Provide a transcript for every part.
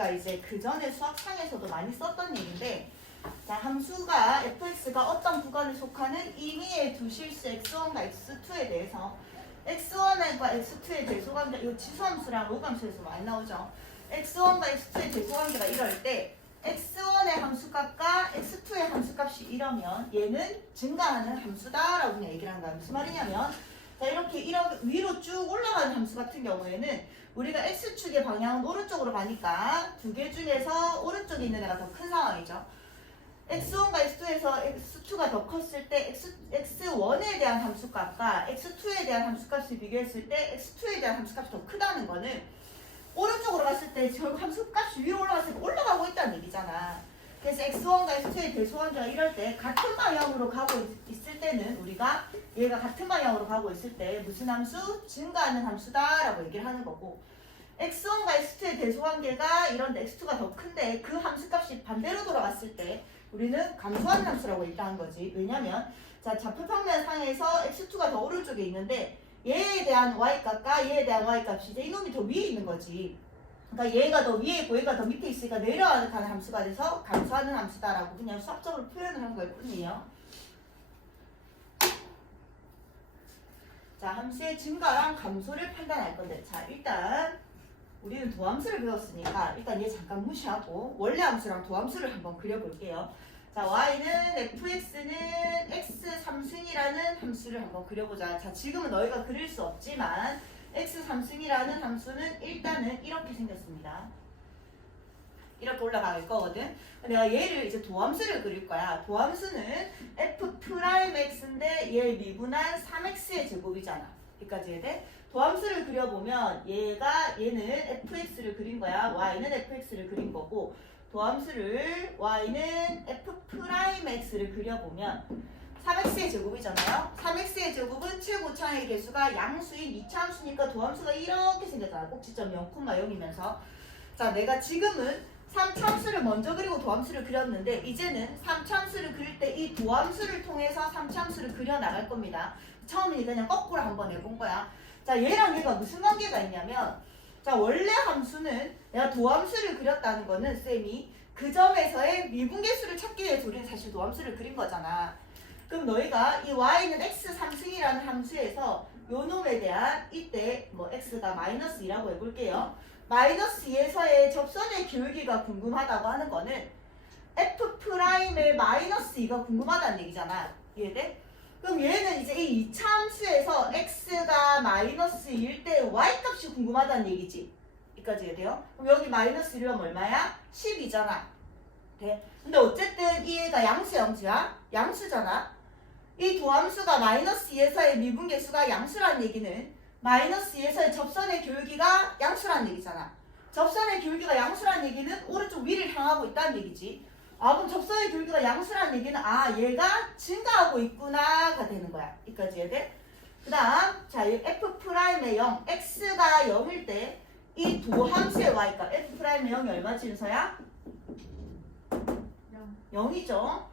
우리가 이제 그 전에 수학상에서도 많이 썼던 얘기인데, 자, 함수가 fx가 어떤 구간에 속하는 임의의 두 실수 x1과 x2에 대해서 x1과 x2의 대소관계, 이거 지수함수랑 로그함수에서 많이 나오죠. x1과 x2의 대소관계가 이럴 때 x1의 함수값과 x2의 함수값이 이러면 얘는 증가하는 함수다라고 그냥 얘기를 하는 거야. 무슨 말이냐면, 자, 이렇게 위로 쭉 올라가는 함수 같은 경우에는 우리가 x축의 방향은 오른쪽으로 가니까 두 개 중에서 오른쪽에 있는 애가 더 큰 상황이죠. x1과 x2에서 x2가 더 컸을 때 x1에 대한 함수값과 x2에 대한 함수값을 비교했을 때 x2에 대한 함수값이 더 크다는 거는 오른쪽으로 갔을 때 결국 함수값이 위로 올라갔을 때 올라가고 있다는 얘기잖아. 그래서 x1과 x2의 대소관계가 이럴 때 같은 방향으로 가고 있을 때는 우리가 얘가 같은 방향으로 가고 있을 때 무슨 함수? 증가하는 함수다라고 얘기를 하는 거고, x1과 x2의 대소관계가 이런데 x2가 더 큰데 그 함수값이 반대로 돌아갔을 때 우리는 감소하는 함수라고 얘기하는 거지. 왜냐면 자, 좌표평면 상에서 x2가 더 오른쪽에 있는데 얘에 대한 y값과 얘에 대한 y값이 이제 이놈이 더 위에 있는 거지. 그러니까 얘가 더 위에 있고 얘가 더 밑에 있으니까 내려가는 함수가 돼서 감소하는 함수다라고 그냥 수학적으로 표현을 한 거일 뿐이에요. 자, 함수의 증가랑 감소를 판단할 건데, 자, 일단 우리는 도함수를 배웠으니까 일단 얘 잠깐 무시하고 원래 함수랑 도함수를 한번 그려볼게요. 자, y는 fx는 x 3승이라는 함수를 한번 그려보자. 자, 지금은 너희가 그릴 수 없지만 x 3승이라는 함수는 일단은 이렇게 생겼습니다. 이렇게 올라갈 거거든. 내가 얘를 이제 도함수를 그릴 거야. 도함수는 f'x인데 얘 미분한 3x의 제곱이잖아. 여기까지 해야 돼? 도함수를 그려보면 얘는 fx를 그린 거야. y는 fx를 그린 거고, 도함수를 y는 f'x를 그려보면 3x의 제곱이잖아요. 3x의 제곱은 최고차의 개수가 양수인 이차함수니까 도함수가 이렇게 생겼잖아. 꼭지점 0,0이면서. 자, 내가 지금은 3차함수를 먼저 그리고 도함수를 그렸는데 이제는 3차함수를 그릴 때 이 도함수를 통해서 3차함수를 그려나갈 겁니다. 처음이니까 그냥 거꾸로 한번 해본 거야. 자, 얘랑 얘가 무슨 관계가 있냐면, 자, 원래 함수는 내가 도함수를 그렸다는 거는 쌤이 그 점에서의 미분계수를 찾기 위해서 우리는 사실 도함수를 그린 거잖아. 그럼 너희가 이 y는 x 3승이라는 함수에서 요 놈에 대한 이때 뭐 x가 마이너스 2라고 해볼게요. 마이너스 2에서의 접선의 기울기가 궁금하다고 하는 거는 f'의 마이너스 2가 궁금하다는 얘기잖아. 이해돼? 그럼 얘는 이제 이 2차 함수에서 x가 마이너스 2일 때 y값이 궁금하다는 얘기지. 여기까지 이해돼요? 그럼 여기 마이너스 1이면 얼마야? 10이잖아. 돼? 근데 어쨌든 이 애가 양수야? 양수잖아. 이 도함수가 마이너스 2에서의 미분계수가 양수라는 얘기는 마이너스 2에서의 접선의 기울기가 양수라는 얘기잖아. 접선의 기울기가 양수라는 얘기는 오른쪽 위를 향하고 있다는 얘기지. 아, 그럼 접선의 기울기가 양수라는 얘기는 아, 얘가 증가하고 있구나가 되는 거야. 여기까지 해야 돼? 그 다음, 자, 이 f'의 0, x가 0일 때 이 도함수의 y값, f'의 0이 얼마지, 윤서야? 0이죠.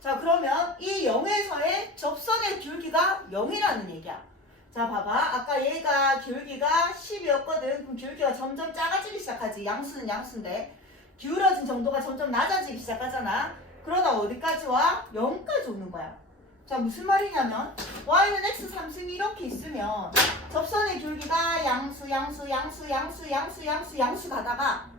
자, 그러면 이 0에서의 접선의 기울기가 0이라는 얘기야. 자, 봐봐. 아까 얘가 기울기가 10이었거든. 그럼 기울기가 점점 작아지기 시작하지. 양수는 양수인데 기울어진 정도가 점점 낮아지기 시작하잖아. 그러다 어디까지 와? 0까지 오는 거야. 자, 무슨 말이냐면 y는 x 3승이 이렇게 있으면 접선의 기울기가 양수 가다가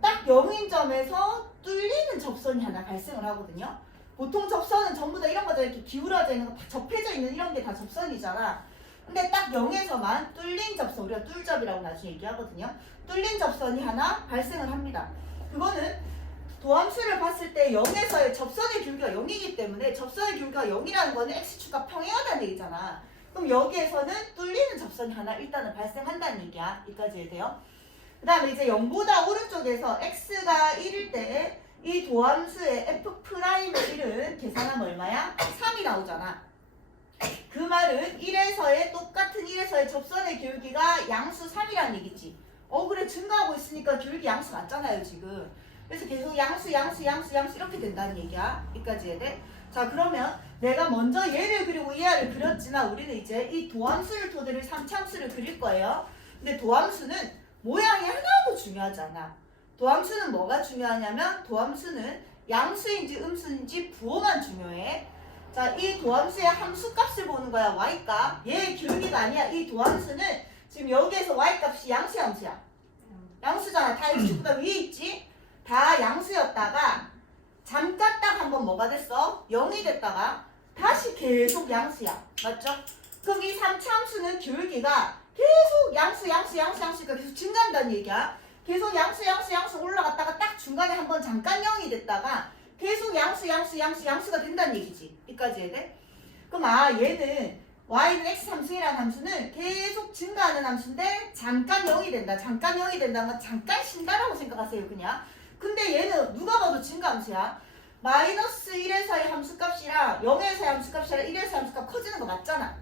딱 0인 점에서 뚫리는 접선이 하나 발생을 하거든요. 보통 접선은 전부 다 이런 거죠. 이렇게 기울어져 있는 거 다 접해져 있는 이런 게 다 접선이잖아. 근데 딱 0에서만 뚫린 접선, 우리가 뚫접이라고 나중에 얘기하거든요. 뚫린 접선이 하나 발생을 합니다. 그거는 도함수를 봤을 때 0에서의 접선의 기울기가 0이기 때문에 접선의 기울기가 0이라는 거는 x축과 평행하다는 얘기잖아. 그럼 여기에서는 뚫리는 접선이 하나 일단은 발생한다는 얘기야. 여기까지 해야 돼요. 그 다음에 이제 0보다 오른쪽에서 x가 1일 때 이 도함수의 f'의 1은 계산하면 얼마야? 3이 나오잖아. 그 말은 1에서의 똑같은 1에서의 접선의 기울기가 양수 3이라는 얘기지. 그래, 증가하고 있으니까 기울기 양수 맞잖아요 지금. 그래서 계속 양수 이렇게 된다는 얘기야. 여기까지 해야 돼? 자, 그러면 내가 먼저 얘를 그리고 얘를 그렸지만 우리는 이제 이 도함수를 토대로 3차함수를 그릴 거예요. 근데 도함수는 모양이 하나도 중요하지 않아. 도함수는 뭐가 중요하냐면 도함수는 양수인지 음수인지 부호만 중요해. 자, 이 도함수의 함수값을 보는 거야. y값. 얘의 기울기가 아니야. 이 도함수는 지금 여기에서 y값이 양수야 함수야? 양수잖아. 다 x보다 위에 있지? 다 양수였다가 잠깐 딱 한번 뭐가 됐어? 0이 됐다가 다시 계속 양수야. 맞죠? 그럼 이 3차 함수는 기울기가 계속 양수가 계속 증가한다는 얘기야. 계속 양수 올라갔다가 딱 중간에 한번 잠깐 0이 됐다가 계속 양수가 된다는 얘기지. 여기까지 해야 돼? 그럼 얘는 y는 x 함수이라는 함수는 계속 증가하는 함수인데 잠깐 0이 된다. 잠깐 0이 된다는 건 잠깐 쉰다라고 생각하세요. 그냥. 근데 얘는 누가 봐도 증가 함수야. 마이너스 1에서의 함수값이랑 0에서의 함수값이랑 1에서의 함수값 커지는 거 맞잖아.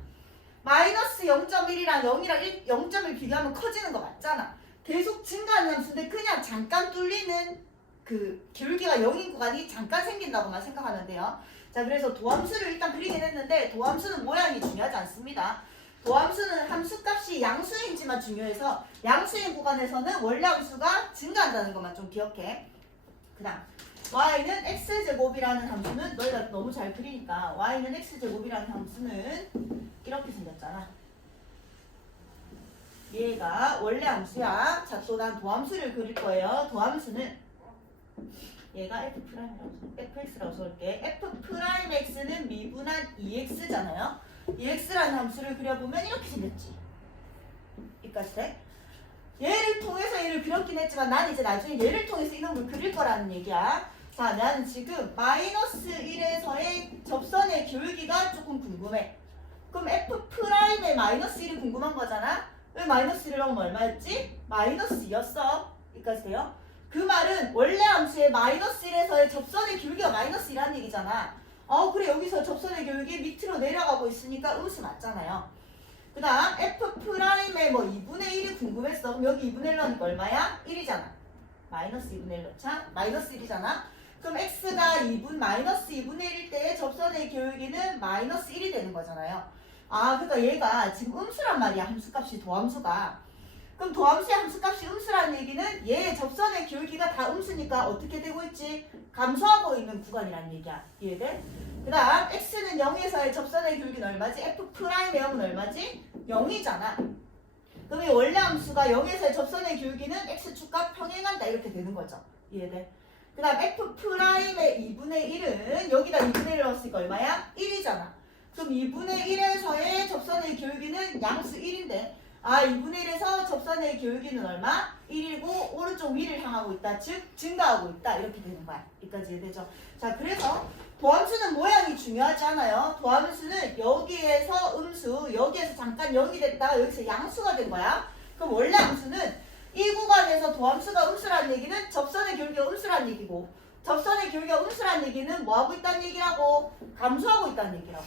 마이너스 0.1이랑 0.1 비교하면 커지는 거 맞잖아. 계속 증가하는 함수인데 그냥 잠깐 뚫리는 그 기울기가 0인 구간이 잠깐 생긴다고만 생각하면 돼요. 자, 그래서 도함수를 일단 그리긴 했는데 도함수는 모양이 중요하지 않습니다. 도함수는 함수값이 양수인지만 중요해서 양수인 구간에서는 원래 함수가 증가한다는 것만 좀 기억해. 그 다음 y는 x제곱이라는 함수는 너희가 너무 잘 그리니까 y는 x제곱이라는 함수는 이렇게 생겼잖아. 얘가 원래 함수야. 자, 또 난 도함수를 그릴 거예요. 도함수는 얘가 fx라고 써볼게. f'x는 미분한 2x잖아요. 2x라는 함수를 그려보면 이렇게 생겼지. 여기까지 돼? 얘를 통해서 얘를 그렸긴 했지만 난 이제 나중에 얘를 통해서 이놈을 그릴 거라는 얘기야. 자, 나는 지금 마이너스 1에서의 접선의 기울기가 조금 궁금해. 그럼 f'의 마이너스 1이 궁금한 거잖아. 왜 마이너스 1이라고 얼마였지? 마이너스 2였어. 여기까지 돼요? 그 말은 원래 함수의 마이너스 1에서의 접선의 기울기가 마이너스 1이라는 얘기잖아. 그래, 여기서 접선의 기울기 밑으로 내려가고 있으니까 음수 맞잖아요. 그 다음 f'의 뭐 2분의 1이 궁금했어. 그럼 여기 2분의 1 넣으니까 얼마야? 1이잖아. 마이너스 2분의 1 넣자. 마이너스 1이잖아. 그럼 x가 마이너스 2분의 1일 때의 접선의 기울기는 마이너스 1이 되는 거잖아요. 그러니까 얘가 지금 음수란 말이야. 함수값이 도함수가. 그럼 도함수의 함수값이 음수라는 얘기는 얘의 접선의 기울기가 다 음수니까 어떻게 되고 있지? 감소하고 있는 구간이라는 얘기야. 이해돼? 그 다음 x는 0에서의 접선의 기울기는 얼마지? f'의 0은 얼마지? 0이잖아. 그럼 이 원래 함수가 0에서의 접선의 기울기는 x축과 평행한다 이렇게 되는 거죠. 이해돼? 그 다음 f'의 2분의 1은 여기다 2분의 1 넣었으니까 얼마야? 1이잖아. 그럼 2분의 1에서의 접선의 기울기는 양수 1인데 2분의 1에서 접선의 기울기는 얼마? 1이고 오른쪽 위를 향하고 있다. 즉 증가하고 있다. 이렇게 되는 거야. 여기까지 이해되죠? 자, 그래서 도함수는 모양이 중요하지 않아요. 도함수는 여기에서 음수, 여기에서 잠깐 0이 됐다가 여기서 양수가 된 거야. 그럼 원래 함수는 이 구간에서 도함수가 음수라는 얘기는 접선의 기울기가 음수라는 얘기고 접선의 기울기가 음수라는 얘기는 뭐하고 있다는 얘기라고? 감소하고 있다는 얘기라고.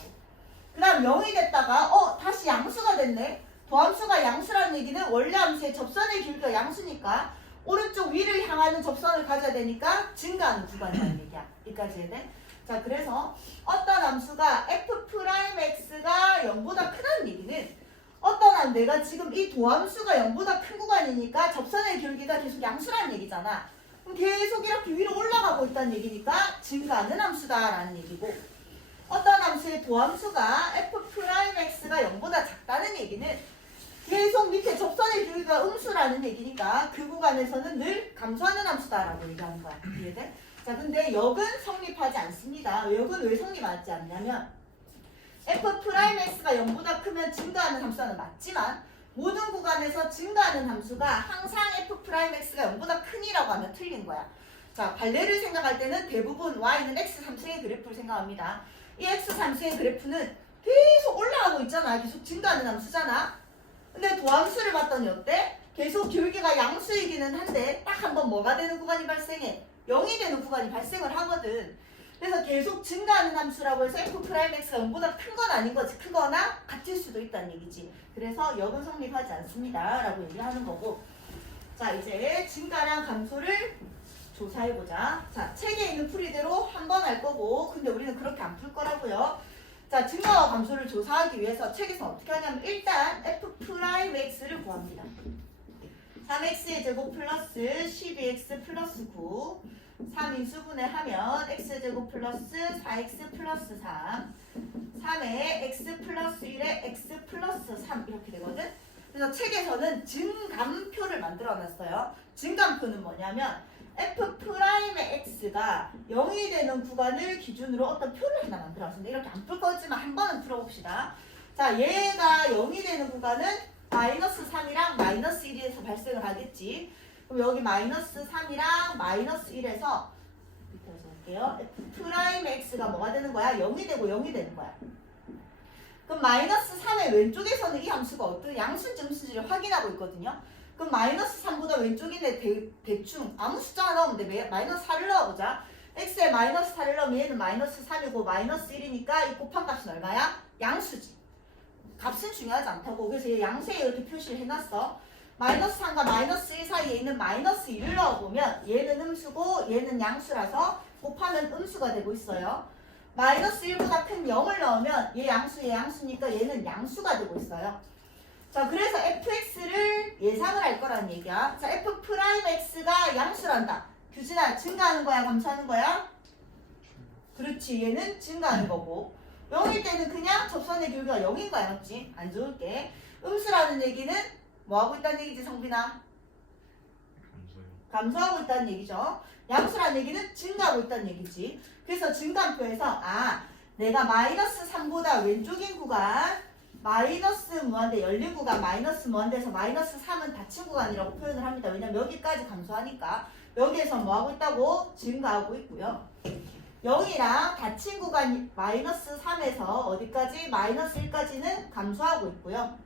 그 다음 0이 됐다가 다시 양수가 됐네. 도함수가 양수라는 얘기는 원래 함수의 접선의 기울기가 양수니까 오른쪽 위를 향하는 접선을 가져야 되니까 증가하는 구간이라는 얘기야. 여기까지 해야 돼? 자, 그래서 어떤 함수가 f'x가 0보다 크다는 얘기는 어떤 내가 지금 이 도함수가 0보다 큰 구간이니까 접선의 기울기가 계속 양수라는 얘기잖아. 그럼 계속 이렇게 위로 올라가고 있다는 얘기니까 증가하는 함수다라는 얘기고 어떤 함수의 도함수가 f'x가 0보다 작다는 얘기는 계속 밑에 접선의 기울기가 음수라는 얘기니까 그 구간에서는 늘 감소하는 함수다라고 얘기하는 거야. 이해돼? 자, 근데 역은 성립하지 않습니다. 역은 왜 성립하지 않냐면 f'x가 0보다 크면 증가하는 함수는 맞지만 모든 구간에서 증가하는 함수가 항상 f'x가 0보다 크니라고 하면 틀린 거야. 자, 발레를 생각할 때는 대부분 y는 x3승의 그래프를 생각합니다. 이 x3승의 그래프는 계속 올라가고 있잖아. 계속 증가하는 함수잖아. 근데 도함수를 봤더니 어때? 계속 기울기가 양수이기는 한데 딱 한번 뭐가 되는 구간이 발생해? 0이 되는 구간이 발생을 하거든. 그래서 계속 증가하는 함수라고 해서 f'x가 0보다 큰 건 아닌 거지. 크거나 같을 수도 있다는 얘기지. 그래서 역은 성립하지 않습니다. 라고 얘기하는 거고. 자, 이제 증가랑 감소를 조사해보자. 자, 책에 있는 풀이대로 한 번 할 거고 근데 우리는 그렇게 안 풀 거라고요. 자, 증가와 감소를 조사하기 위해서 책에서 어떻게 하냐면 일단 f'x를 구합니다. 3x의 제곱 플러스 12x 플러스 9 3인수분해하면 x제곱 플러스 4x 플러스 3 3에 x 플러스 1에 x 플러스 3 이렇게 되거든. 그래서 책에서는 증감표를 만들어 놨어요. 증감표는 뭐냐면 f'의 x가 0이 되는 구간을 기준으로 어떤 표를 하나 만들어 놨습니다. 이렇게 안 풀 거지만 한 번은 풀어봅시다. 자, 얘가 0이 되는 구간은 마이너스 3이랑 마이너스 1에서 발생을 하겠지. 그럼 여기 마이너스 3이랑 마이너스 1에서 밑에서 할게요. f'x가 뭐가 되는 거야? 0이 되고 0이 되는 거야. 그럼 마이너스 3의 왼쪽에서는 이 함수가 어떤 양수인지 음수인지를 확인하고 있거든요. 그럼 마이너스 3보다 왼쪽인데 대충 아무 숫자가 나오면 돼. 마이너스 4를 넣어보자. x에 마이너스 4를 넣으면 얘는 마이너스 3이고 마이너스 1이니까 이 곱한 값은 얼마야? 양수지. 값은 중요하지 않다고. 그래서 얘 양수에 이렇게 표시를 해놨어. 마이너스 3과 마이너스 1 사이에 있는 마이너스 1을 넣어보면 얘는 음수고 얘는 양수라서 곱하면 음수가 되고 있어요. 마이너스 1보다 큰 0을 넣으면 얘 양수니까 얘는 양수가 되고 있어요. 자, 그래서 fx를 예상을 할 거라는 얘기야. 자, f'x가 양수란다. 규진아, 증가하는 거야, 감소하는 거야? 그렇지, 얘는 증가하는 거고. 0일 때는 그냥 접선의 길이가 0인 거야, 맞지? 안 좋을게. 음수라는 얘기는 뭐 하고 있다는 얘기지, 성빈아? 감소하고 있다는 얘기죠. 양수라는 얘기는 증가하고 있다는 얘기지. 그래서 증감표에서 내가 마이너스 3보다 왼쪽인 구간 마이너스 무한대 열린 구간 마이너스 무한대에서 마이너스 3은 닫힌 구간이라고 표현을 합니다. 왜냐면 여기까지 감소하니까 여기에서 뭐 하고 있다고? 증가하고 있고요. 0이랑 닫힌 구간 마이너스 3에서 어디까지? 마이너스 1까지는 감소하고 있고요.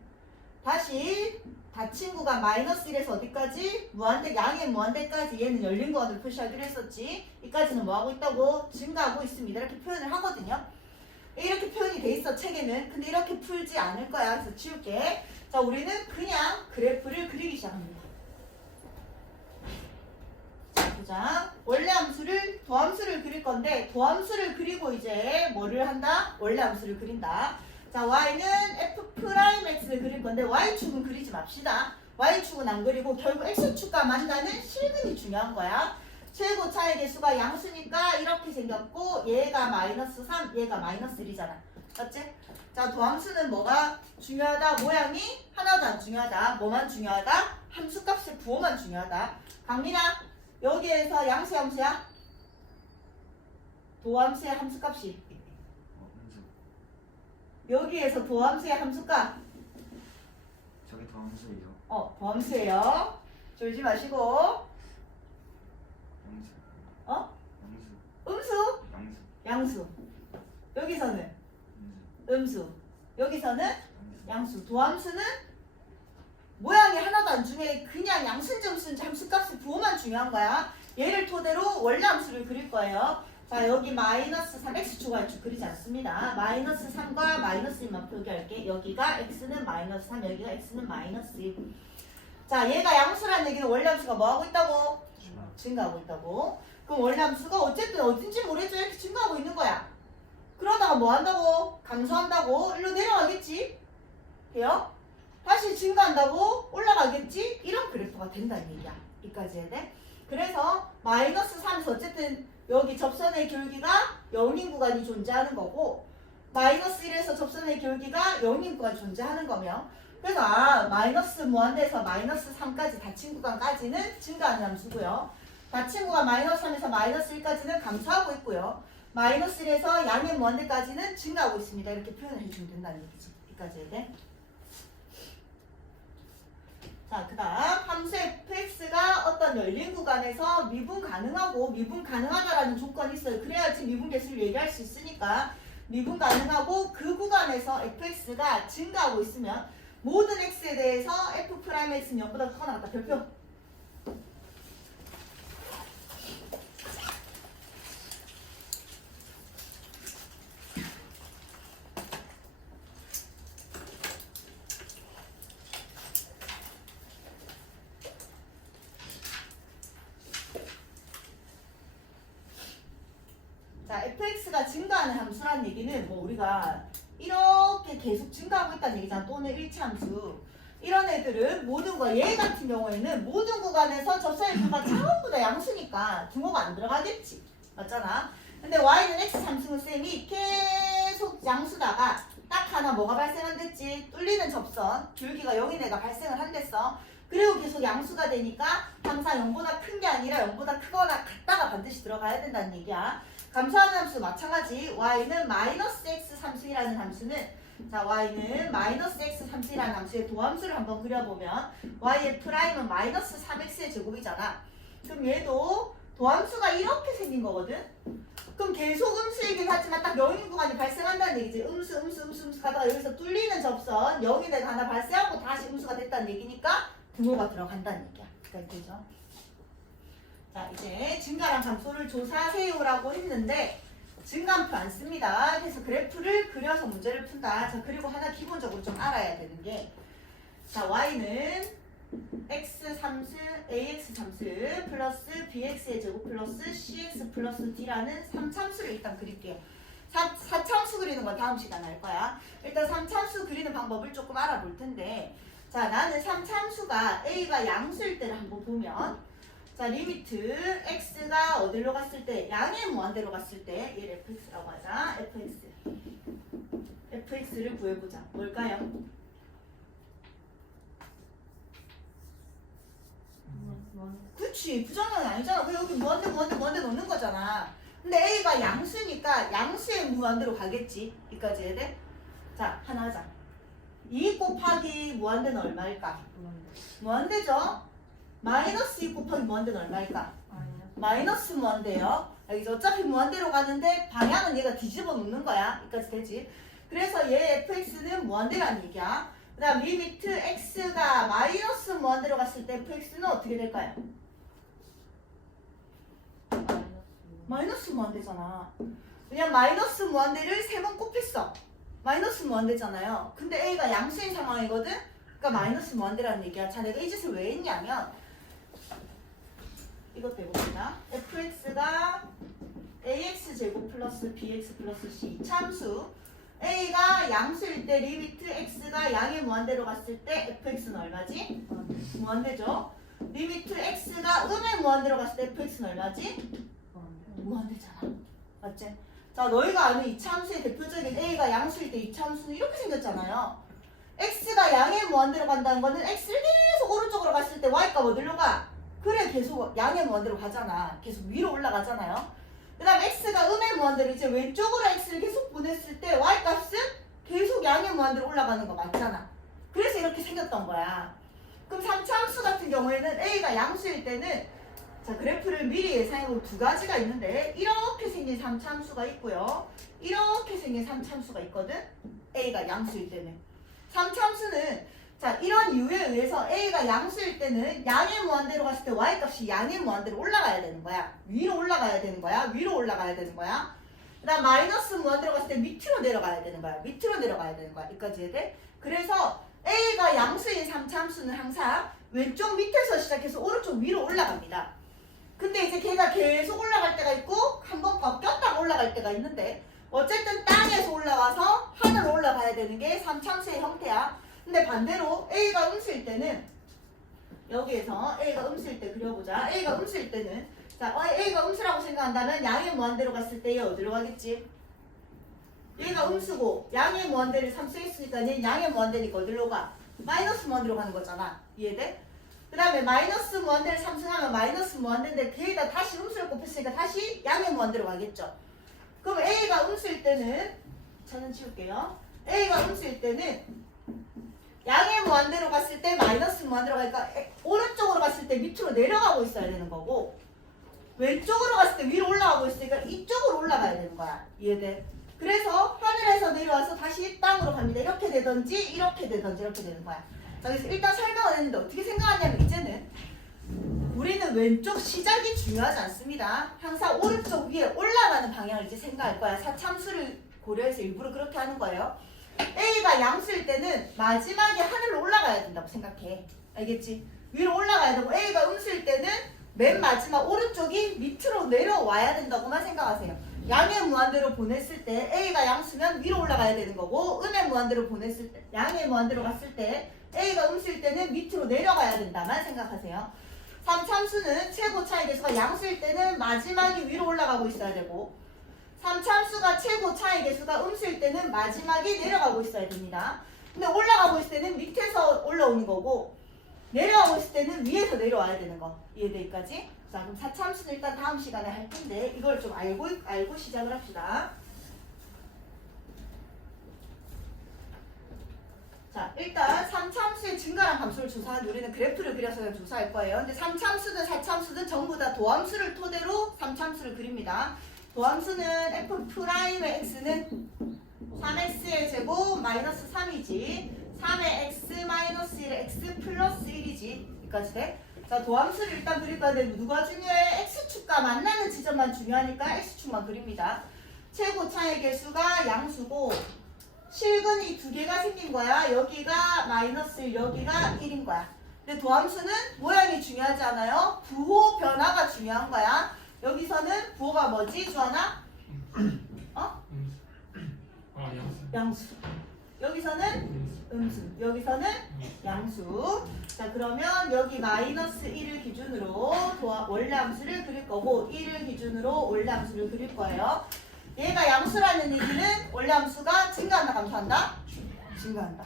다시 닫힌 구간 마이너스 1에서 어디까지? 무한대, 양의 무한대까지 얘는 열린 구간으로 표시하기로 했었지. 이까지는 뭐 하고 있다고? 증가하고 있습니다. 이렇게 표현을 하거든요. 이렇게 표현이 돼 있어, 책에는. 근데 이렇게 풀지 않을 거야. 그래서 지울게. 자, 우리는 그냥 그래프를 그리기 시작합니다. 자, 보자. 원래 함수를, 도함수를 그릴 건데, 도함수를 그리고 이제 뭐를 한다? 원래 함수를 그린다. 자, y는 f'x를 그릴 건데, y축은 그리지 맙시다. y축은 안 그리고 결국 x축과 만나는 실근이 중요한 거야. 최고 차의 개수가 양수니까 이렇게 생겼고 얘가 마이너스 3, 얘가 마이너스 1이잖아. 맞지? 자, 도함수는 뭐가 중요하다? 모양이 하나도 안 중요하다. 뭐만 중요하다? 함수값의 부호만 중요하다. 강민아, 여기에서 양수 함수야? 도함수의 함수값이 여기에서 도함수의 함수값 저게 도함수예요. 도함수예요. 졸지 마시고 음수? 양수. 여기서는 음수. 여기서는 양수. 도함수는 모양이 하나도 안 중요해. 그냥 양수인지 음수인지 함수값의 부호만 중요한 거야. 얘를 토대로 원래 함수를 그릴 거예요. 자, 여기 마이너스 3, x축, y축 그리지 않습니다. 마이너스 3과 마이너스 1만 표기할게. 여기가 x는 마이너스 3, 여기가 x는 마이너스 1. 자, 얘가 양수라는 얘기는 원래 함수가 뭐 하고 있다고? 증가하고 있다고. 그럼 원래 함수가 어쨌든 어딘지 모르겠지만 이렇게 증가하고 있는 거야. 그러다가 뭐 한다고? 감소한다고? 일로 내려가겠지? 돼요? 다시 증가한다고? 올라가겠지? 이런 그래프가 된다는 얘기야. 여기까지 해야 돼. 그래서 마이너스 3에서 어쨌든 여기 접선의 기울기가 0인 구간이 존재하는 거고 마이너스 1에서 접선의 기울기가 0인 구간이 존재하는 거며 그래서 마이너스 무한대에서 마이너스 3까지 닫힌 구간까지는 증가하는 함수고요. 닫힌 구간 마이너스 3에서 마이너스 1까지는 감소하고 있고요. 마이너스 1에서 양의 무한대까지는 증가하고 있습니다. 이렇게 표현을 해주면 된다는 얘기지. 여기까지 해야 돼. 자, 그 다음 함수 fx가 어떤 열린 구간에서 미분 가능하고 미분 가능하다라는 조건이 있어요. 그래야지 미분 개수를 얘기할 수 있으니까 미분 가능하고 그 구간에서 fx가 증가하고 있으면 모든 x에 대해서 f'x는 0보다 커 나갔다. 별표. 자, fx가 증가하는 함수라는 얘기는 뭐 우리가 이렇게 계속 증가하고 있다는 얘기잖아. 또는 일치함수. 이런 애들은 모든 거, 얘 같은 경우에는 모든 구간에서 접선의 표가 전부 다 양수니까 등호가 안 들어가겠지. 맞잖아. 근데 y는 x 삼승은 쌤이 계속 양수다가 딱 하나 뭐가 발생한댔지? 뚫리는 접선, 줄기가 0인 애가 발생을 한댔어. 그리고 계속 양수가 되니까 항상 0보다 큰 게 아니라 0보다 크거나 같다가 반드시 들어가야 된다는 얘기야. 감소하는 함수 마찬가지. y는 마이너스 x 삼승이라는 함수는, 자, y는 마이너스 x 삼승이라는 함수의 도함수를 한번 그려보면 y의 프라임은 마이너스 3x의 제곱이잖아. 그럼 얘도 도함수가 이렇게 생긴 거거든. 그럼 계속 음수이긴 하지만 딱 0인 구간이 발생한다는 얘기지. 음수 가다가 여기서 뚫리는 접선 0인 애가 하나 발생하고 다시 음수가 됐다는 얘기니까 등호가 들어간다는 얘기야. 그러니까 되죠. 자, 이제 증가랑 감소를 조사하세요라고 했는데 증감표 안 씁니다. 그래서 그래프를 그려서 문제를 푼다. 자, 그리고 하나 기본적으로 좀 알아야 되는 게, 자, y는 x 삼수 ax 삼수 플러스 bx의 제곱 플러스 cx 플러스 d라는 3참수를 일단 그릴게요. 4참수 그리는 건 다음 시간에 할 거야. 일단 3참수 그리는 방법을 조금 알아볼 텐데, 자, 나는 3참수가 a가 양수일 때를 한번 보면, 자, 리미트 x가 어디로 갔을 때, 양의 무한대로 갔을 때, 얘를 fx라고 하자. fx를 구해보자. 뭘까요? 그치, 부정형이 아니잖아. 그 여기 무한대 넣는 거잖아. 근데 a가 양수니까 양수의 무한대로 가겠지. 여기까지 해야 돼? 자, 하나 하자. 2 곱하기 무한대는 얼마일까? 무한대죠? 마이너스 2 곱하기 무한대는 얼마일까? 마이너스 무한대요. 여기서 어차피 무한대로 가는데 방향은 얘가 뒤집어 놓는 거야. 여기까지 되지? 그래서 얘 fx는 무한대라는 얘기야. 그 다음 리미트 x가 마이너스 무한대로 갔을 때 fx는 어떻게 될까요? 마이너스 무한대잖아. 왜냐면 마이너스 무한대를 3번 곱했어. 마이너스 무한대잖아요. 근데 a가 양수인 상황이거든? 그러니까 마이너스 무한대라는 얘기야. 자, 내가 이 짓을 왜 했냐면 이것도 해봅시다. fx가 ax 제곱 플러스 bx 플러스 c 참수 a가 양수일 때 리미트 x가 양의 무한대로 갔을 때 fx는 얼마지? 무한대죠. 리미트 x가 음의 무한대로 갔을 때 fx는 얼마지? 무한대잖아. 맞지? 자, 너희가 아는 이 참수의 대표적인 a가 양수일 때 이 참수는 이렇게 생겼잖아요. x가 양의 무한대로 간다는 거는 x를 계속 오른쪽으로 갔을 때 y값 어디로 가? 그래, 계속 양의 무한대로 가잖아. 계속 위로 올라가잖아요. 그 다음 x가 음의 무한대로 이제 왼쪽으로 x를 계속 보냈을 때 y값은 계속 양의 무한대로 올라가는 거 맞잖아. 그래서 이렇게 생겼던 거야. 그럼 3차함수 같은 경우에는 a가 양수일 때는, 자, 그래프를 미리 예상해보면 두 가지가 있는데 이렇게 생긴 3차함수가 있고요. 이렇게 생긴 3차함수가 있거든. a가 양수일 때는. 3차함수는, 자, 이런 이유에 의해서 a가 양수일 때는 양의 무한대로 갔을 때 y값이 양의 무한대로 올라가야 되는 거야. 위로 올라가야 되는 거야. 위로 올라가야 되는 거야. 그 다음 마이너스 무한대로 갔을 때 밑으로 내려가야 되는 거야. 밑으로 내려가야 되는 거야. 여기까지 해야 돼? 그래서 a가 양수인 3차함수는 항상 왼쪽 밑에서 시작해서 오른쪽 위로 올라갑니다. 근데 이제 걔가 계속 올라갈 때가 있고 한번 바뀌었다가 올라갈 때가 있는데 어쨌든 땅에서 올라와서 하늘로 올라가야 되는 게 3참수의 형태야. 근데 반대로 a가 음수일 때는, 여기에서 a가 음수일 때 그려보자. a가 음수일 때는, 자, a가 음수라고 생각한다면 양의 무한대로 갔을 때 얘 어디로 가겠지? 얘가 음수고 양의 무한대를 3승했으니까 얘는 양의 무한대니까 어디로 가? 마이너스 무한대로 가는 거잖아. 이해돼? 그 다음에 마이너스 무한대를 3승하면 마이너스 무한대인데 걔에다 다시 음수를 곱했으니까 다시 양의 무한대로 가겠죠. 그럼 a가 음수일 때는, 저는 치울게요. a가 음수일 때는 양의 무한대로 갔을 때 마이너스 무한대로 가니까 오른쪽으로 갔을 때 밑으로 내려가고 있어야 되는 거고, 왼쪽으로 갔을 때 위로 올라가고 있으니까 이쪽으로 올라가야 되는 거야. 이해돼? 그래서 하늘에서 내려와서 다시 땅으로 갑니다. 이렇게 되든지 이렇게 되든지 이렇게 되는 거야. 자, 그래서 일단 설명을 했는데 어떻게 생각하냐면 이제는 우리는 왼쪽 시작이 중요하지 않습니다. 항상 오른쪽 위에 올라가는 방향을 이제 생각할 거야. 4참수를 고려해서 일부러 그렇게 하는 거예요. a가 양수일 때는 마지막에 하늘로 올라가야 된다고 생각해. 알겠지? 위로 올라가야 되고 a가 음수일 때는 맨 마지막 오른쪽이 밑으로 내려와야 된다고만 생각하세요. 양의 무한대로 보냈을 때 a가 양수면 위로 올라가야 되는 거고, 음의 무한대로 보냈을 때, 양의 무한대로 갔을 때 A가 음수일 때는 밑으로 내려가야 된다만 생각하세요. 3참수는 최고 차이 계수가 양수일 때는 마지막이 위로 올라가고 있어야 되고 3참수가 최고 차이 계수가 음수일 때는 마지막이 내려가고 있어야 됩니다. 근데 올라가고 있을 때는 밑에서 올라오는 거고 내려가고 있을 때는 위에서 내려와야 되는 거. 이해되기까지? 자, 그럼 4참수는 일단 다음 시간에 할 텐데 이걸 좀 알고 시작을 합시다. 자, 일단 3참수의 증가랑 감소를 조사한 우리는 그래프를 그려서 조사할 거예요. 근데 3참수든 4참수든 전부 다 도함수를 토대로 3참수를 그립니다. 도함수는 F'의 X는 3X의 제곱 마이너스 3이지 3의 X 마이너스 1의 X 플러스 1이지 여기까지 돼? 자, 도함수를 일단 그릴 건데 누가 중요해? X축과 만나는 지점만 중요하니까 X축만 그립니다. 최고 차이 계수가 양수고 실근이 두 개가 생긴 거야. 여기가 마이너스 1, 여기가 1인 거야. 근데 도함수는 모양이 중요하지 않아요? 부호 변화가 중요한 거야. 여기서는 부호가 뭐지, 주하나? 어? 양수. 여기서는 음수. 여기서는 양수. 자, 그러면 여기 마이너스 1을 기준으로 원래 함수를 그릴 거고 1을 기준으로 원래 함수를 그릴 거예요. 얘가 양수라는 얘기는 원래 함수가 증가한다, 감소한다? 증가한다.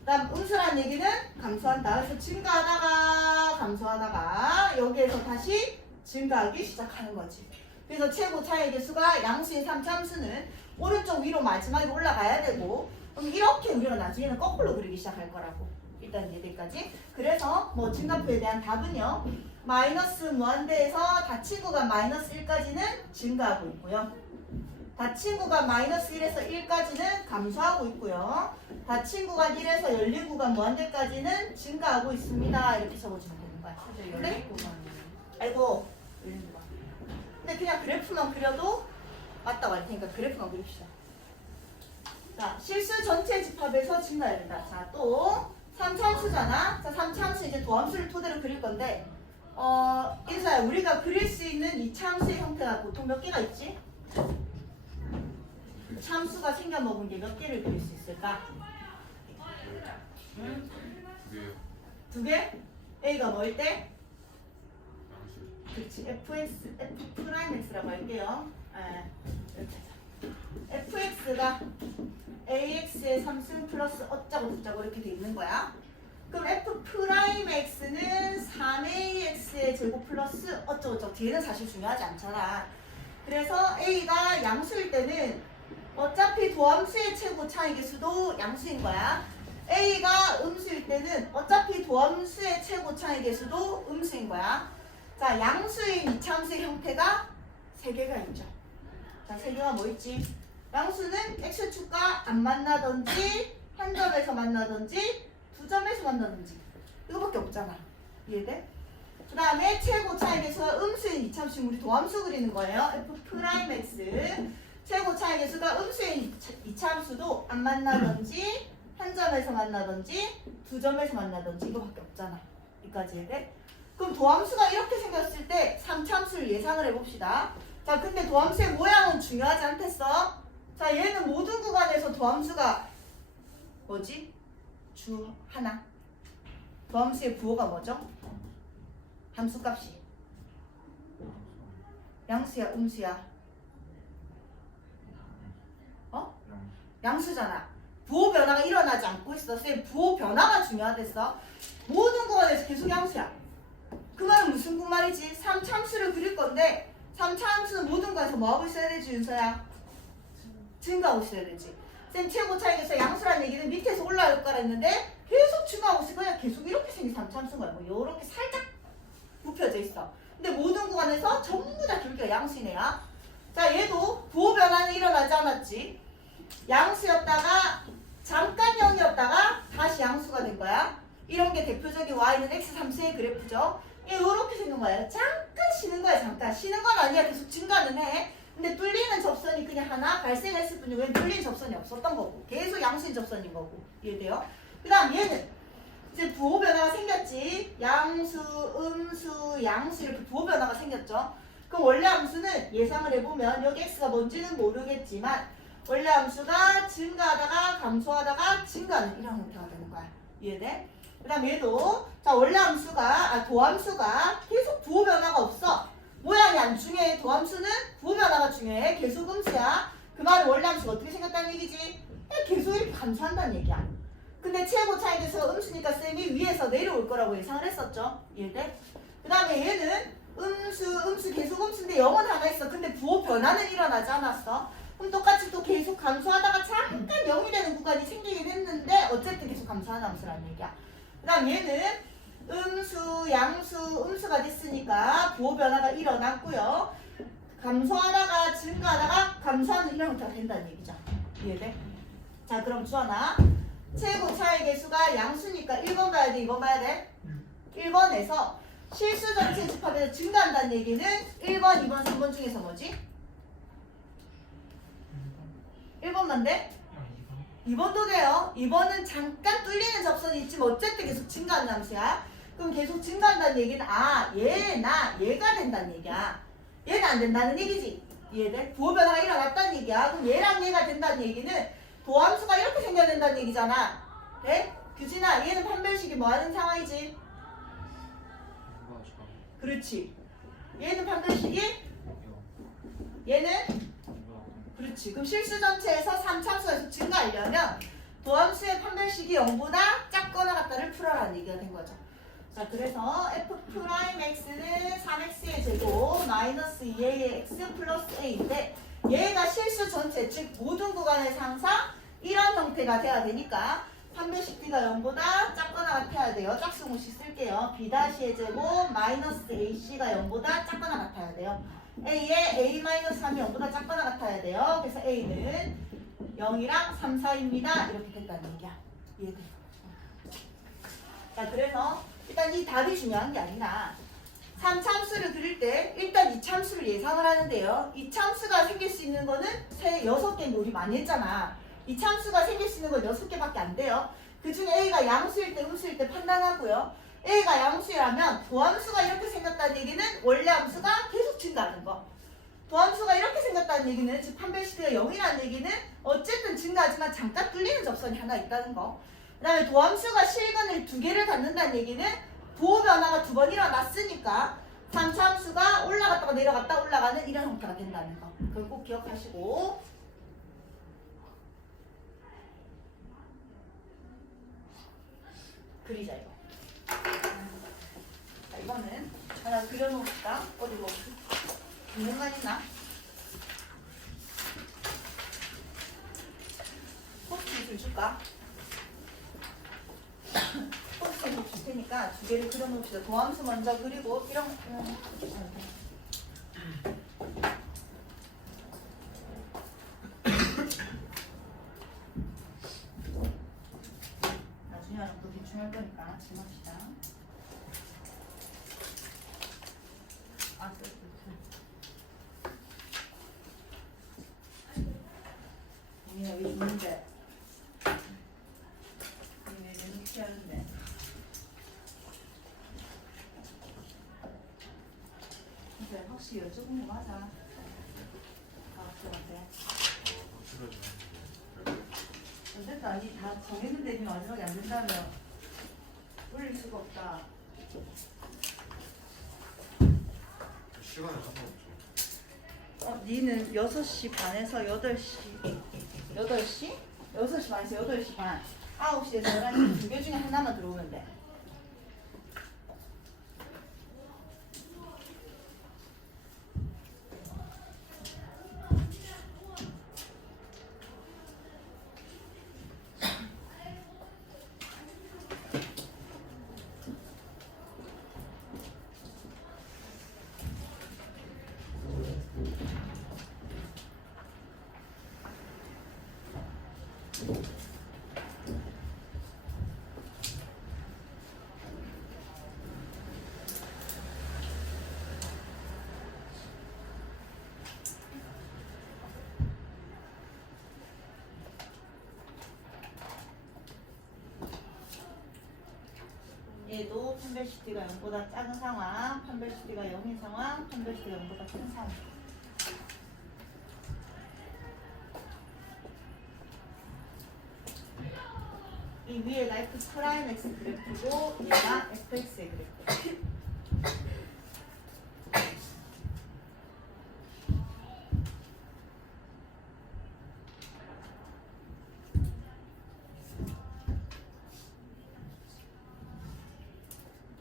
그 다음 음수라는 얘기는 감소한다. 그래서 증가하다가 감소하다가 여기에서 다시 증가하기 시작하는 거지. 그래서 최고 차이 계수가 양수인 3참수는 오른쪽 위로 마지막에 올라가야 되고 그럼 이렇게 우리가 나중에는 거꾸로 그리기 시작할 거라고. 일단 얘들까지. 그래서 뭐 증가표에 대한 답은요. 마이너스 무한대에서 닫힌 구간 마이너스 1까지는 증가하고 있고요. 닫힌 구간 마이너스 1에서 1까지는 감소하고 있고요. 닫힌 구간 1에서 열린 구간 무한대까지는 증가하고 있습니다. 이렇게 적어주면 되는 거야. 열린 구간. 아이고, 열린 구간. 근데 그냥 그래프만 그려도 맞다고 할 테니까 그래프만 그립시다. 자, 실수 전체 집합에서 증가해야 된다. 자, 또 3참수잖아. 자, 3참수 이제 도함수를 토대로 그릴 건데 인사야, 우리가 그릴 수 있는 이 참수의 형태가 보통 몇 개가 있지? 참수가 생겨먹은 게 몇 개를 그릴 수 있을까? 응? 두 개? A가 뭐일 때? 그렇지. F'X라고 할게요. 이렇게 해서 Fx가 AX의 3승 플러스 어쩌고 저쩌고 이렇게 돼 있는 거야. 그럼 F'X는 3AX의 제곱 플러스 어쩌고 저쩌고 뒤에는 사실 중요하지 않잖아. 그래서 A가 양수일 때는 어차피 도함수의 최고 차이 계수도 양수인 거야. A가 음수일 때는 어차피 도함수의 최고 차이 계수도 음수인 거야. 자, 양수인 이참수의 형태가 세 개가 있죠. 자, 세 개가 뭐 있지? 양수는 X축과 안 만나든지 한 점에서 만나든지 두 점에서 만나든지 이거밖에 없잖아. 이해돼? 그 다음에 최고 차이 계수가 음수인 이참수 우리 도함수 그리는 거예요. F'X 최고 차이 계수가 음수인 이참수도 안 만나든지 한 점에서 만나든지 두 점에서 만나든지 이거밖에 없잖아. 여기까지 이해돼? 그럼 도함수가 이렇게 생겼을 때 3참수를 예상을 해봅시다. 자, 근데 도함수의 모양은 중요하지 않겠어? 자, 얘는 모든 구간에서 도함수가 뭐지? 주 하나. 도함수의 부호가 뭐죠? 함수값이. 양수야, 음수야? 양수잖아. 부호 변화가 일어나지 않고 있어. 쌤, 부호 변화가 중요하댔어. 모든 구간에서 계속 양수야. 그 말은 무슨 말이지? 3참수를 그릴 건데 3참수는 모든 구간에서 뭐하고 있어야 되지, 윤서야? 증가하고 있어야 되지. 쌤, 최고 차이에서 양수라는 얘기는 밑에서 올라올 거라 했는데 계속 증가하고 있어. 그냥 계속 이렇게 생긴 3참수인 거야. 뭐 요렇게 살짝 굽혀져 있어. 근데 모든 구간에서 전부 다 줄기가 양수이네야. 자, 얘도 부호 변화는 일어나지 않았지. 양수였다가 잠깐 0이었다가 다시 양수가 된 거야. 이런 게 대표적인 y는 x3수의 그래프죠. 이렇게 생긴 거야. 잠깐 쉬는 거야. 잠깐 쉬는 건 아니야. 계속 증가는 해. 근데 뚫리는 접선이 그냥 하나 발생했을 뿐이고 왜 뚫리는 접선이 없었던 거고 계속 양수인 접선인 거고. 이해돼요? 그 다음 얘는 이제 부호 변화가 생겼지. 양수, 음수, 양수 이렇게 부호 변화가 생겼죠. 그럼 원래 함수는 예상을 해보면 여기 x가 뭔지는 모르겠지만 원래 함수가 증가하다가 감소하다가 증가하는 이런 형태가 되는 거야. 이해돼? 그 다음 얘도 자 원래 함수가 도함수가 계속 부호 변화가 없어. 모양이 안 중요해. 도함수는 부호 변화가 중요해. 계속 음수야. 그 말은 원래 함수가 어떻게 생겼다는 얘기지? 계속 이렇게 감소한다는 얘기야. 근데 최고 차이계수가 음수니까 쌤이 위에서 내려올 거라고 예상을 했었죠. 이해돼? 그 다음에 얘는 음수 계속 음수인데 0은 하나 있어. 근데 부호 변화는 일어나지 않았어. 그럼 똑같이 또 계속 감소하다가 잠깐 0이 되는 구간이 생기긴 했는데 어쨌든 계속 감소하는 함수라는 얘기야. 그 다음 얘는 음수, 양수, 음수가 됐으니까 부호 변화가 일어났고요. 감소하다가 증가하다가 감소하는 이런 형태가 된다는 얘기죠. 이해돼? 자 그럼 주하나 최고 차이 계수가 양수니까 1번 봐야 돼? 2번 봐야 돼? 1번에서 실수 전체 집합에서 증가한다는 얘기는 1번, 2번, 3번 중에서 뭐지? 1번만 돼? 2번도 돼요. 2번은 잠깐 뚫리는 접선이 있지만 어쨌든 계속 증가하는 함수야. 그럼 계속 증가한다는 얘기는 얘가 된다는 얘기야. 얘는 안 된다는 얘기지. 이해돼? 부호 변화가 일어났다는 얘기야. 그럼 얘랑 얘가 된다는 얘기는 도함수가 이렇게 생겨야 된다는 얘기잖아. 네? 규진아 얘는 판별식이 뭐 하는 상황이지? 그렇지. 얘는 판별식이 얘는 그렇지. 그럼 실수 전체에서 3참수에서 증가하려면 도함수의 판별식이 0보다 작거나 같다를 풀어라는 얘기가 된 거죠. 자, 그래서 f'x는 3x의 제곱 마이너스 2a의 x 플러스 a인데 얘가 실수 전체, 즉 모든 구간의 상상 이런 형태가 돼야 되니까 판별식 b가 0보다 작거나 같아야 돼요. 짝수공식 쓸게요. b-의 제곱 마이너스 ac가 0보다 작거나 같아야 돼요. a의 a-3이 0보다 작거나 같아야 돼요. 그래서 a는 0이랑 3, 4입니다. 이렇게 됐다는 얘기야. 이해돼요? 자, 그래서 일단 이 답이 중요한 게 아니라 3참수를 그릴 때 일단 이 참수를 예상을 하는데요. 이 참수가 생길 수 있는 거는 6개인데 우리 많이 했잖아. 이 참수가 생길 수 있는 건 6개밖에 안 돼요. 그 중에 A가 양수일 때 음수일 때 판단하고요. A가 양수라면 도함수가 이렇게 생겼다는 얘기는 원래 함수가 계속 증가하는 거. 도함수가 이렇게 생겼다는 얘기는 즉 판별식가 0이라는 얘기는 어쨌든 증가하지만 잠깐 뚫리는 접선이 하나 있다는 거. 그 다음에 도함수가 실근을 2개를 갖는다는 얘기는 부호 변화가 2번 일어났으니까 3참수가 올라갔다가 내려갔다 올라가는 이런 형태가 된다는 거. 그걸 꼭 기억하시고 그리자 이거. 자, 이거는 하나 그려놓읍시다. 어디 뭐 공간 있나? 포스트잇을 줄까? 포스트잇을 줄 테니까 2개를 그려놓읍시다. 도함수 먼저 그리고 이런 나중에 하나 또 대충 할 거니까 지금 합시다. 얘네 왜 죽는데? 얘네 왜 이렇게 하는데? 근데 확실히 여쭤본 거 맞아. 학생한테. 어쨌든 아니 다 정했는데 지금 마지막에 안 된다면 올릴 수가 없다. 시간을 상관없죠. 니는 6시 반에서 8시 8시? 6시 반에서 8시 반 9시에서 11시 2개 중에 하나만 들어오면 돼. 얘도 판별시티가 0보다 작은 상황, 판별시티가 0인 상황, 판별시티가 0보다 큰 상황. 이 위에가 f 프라임 x 그래프고 얘가 fx의 그래프.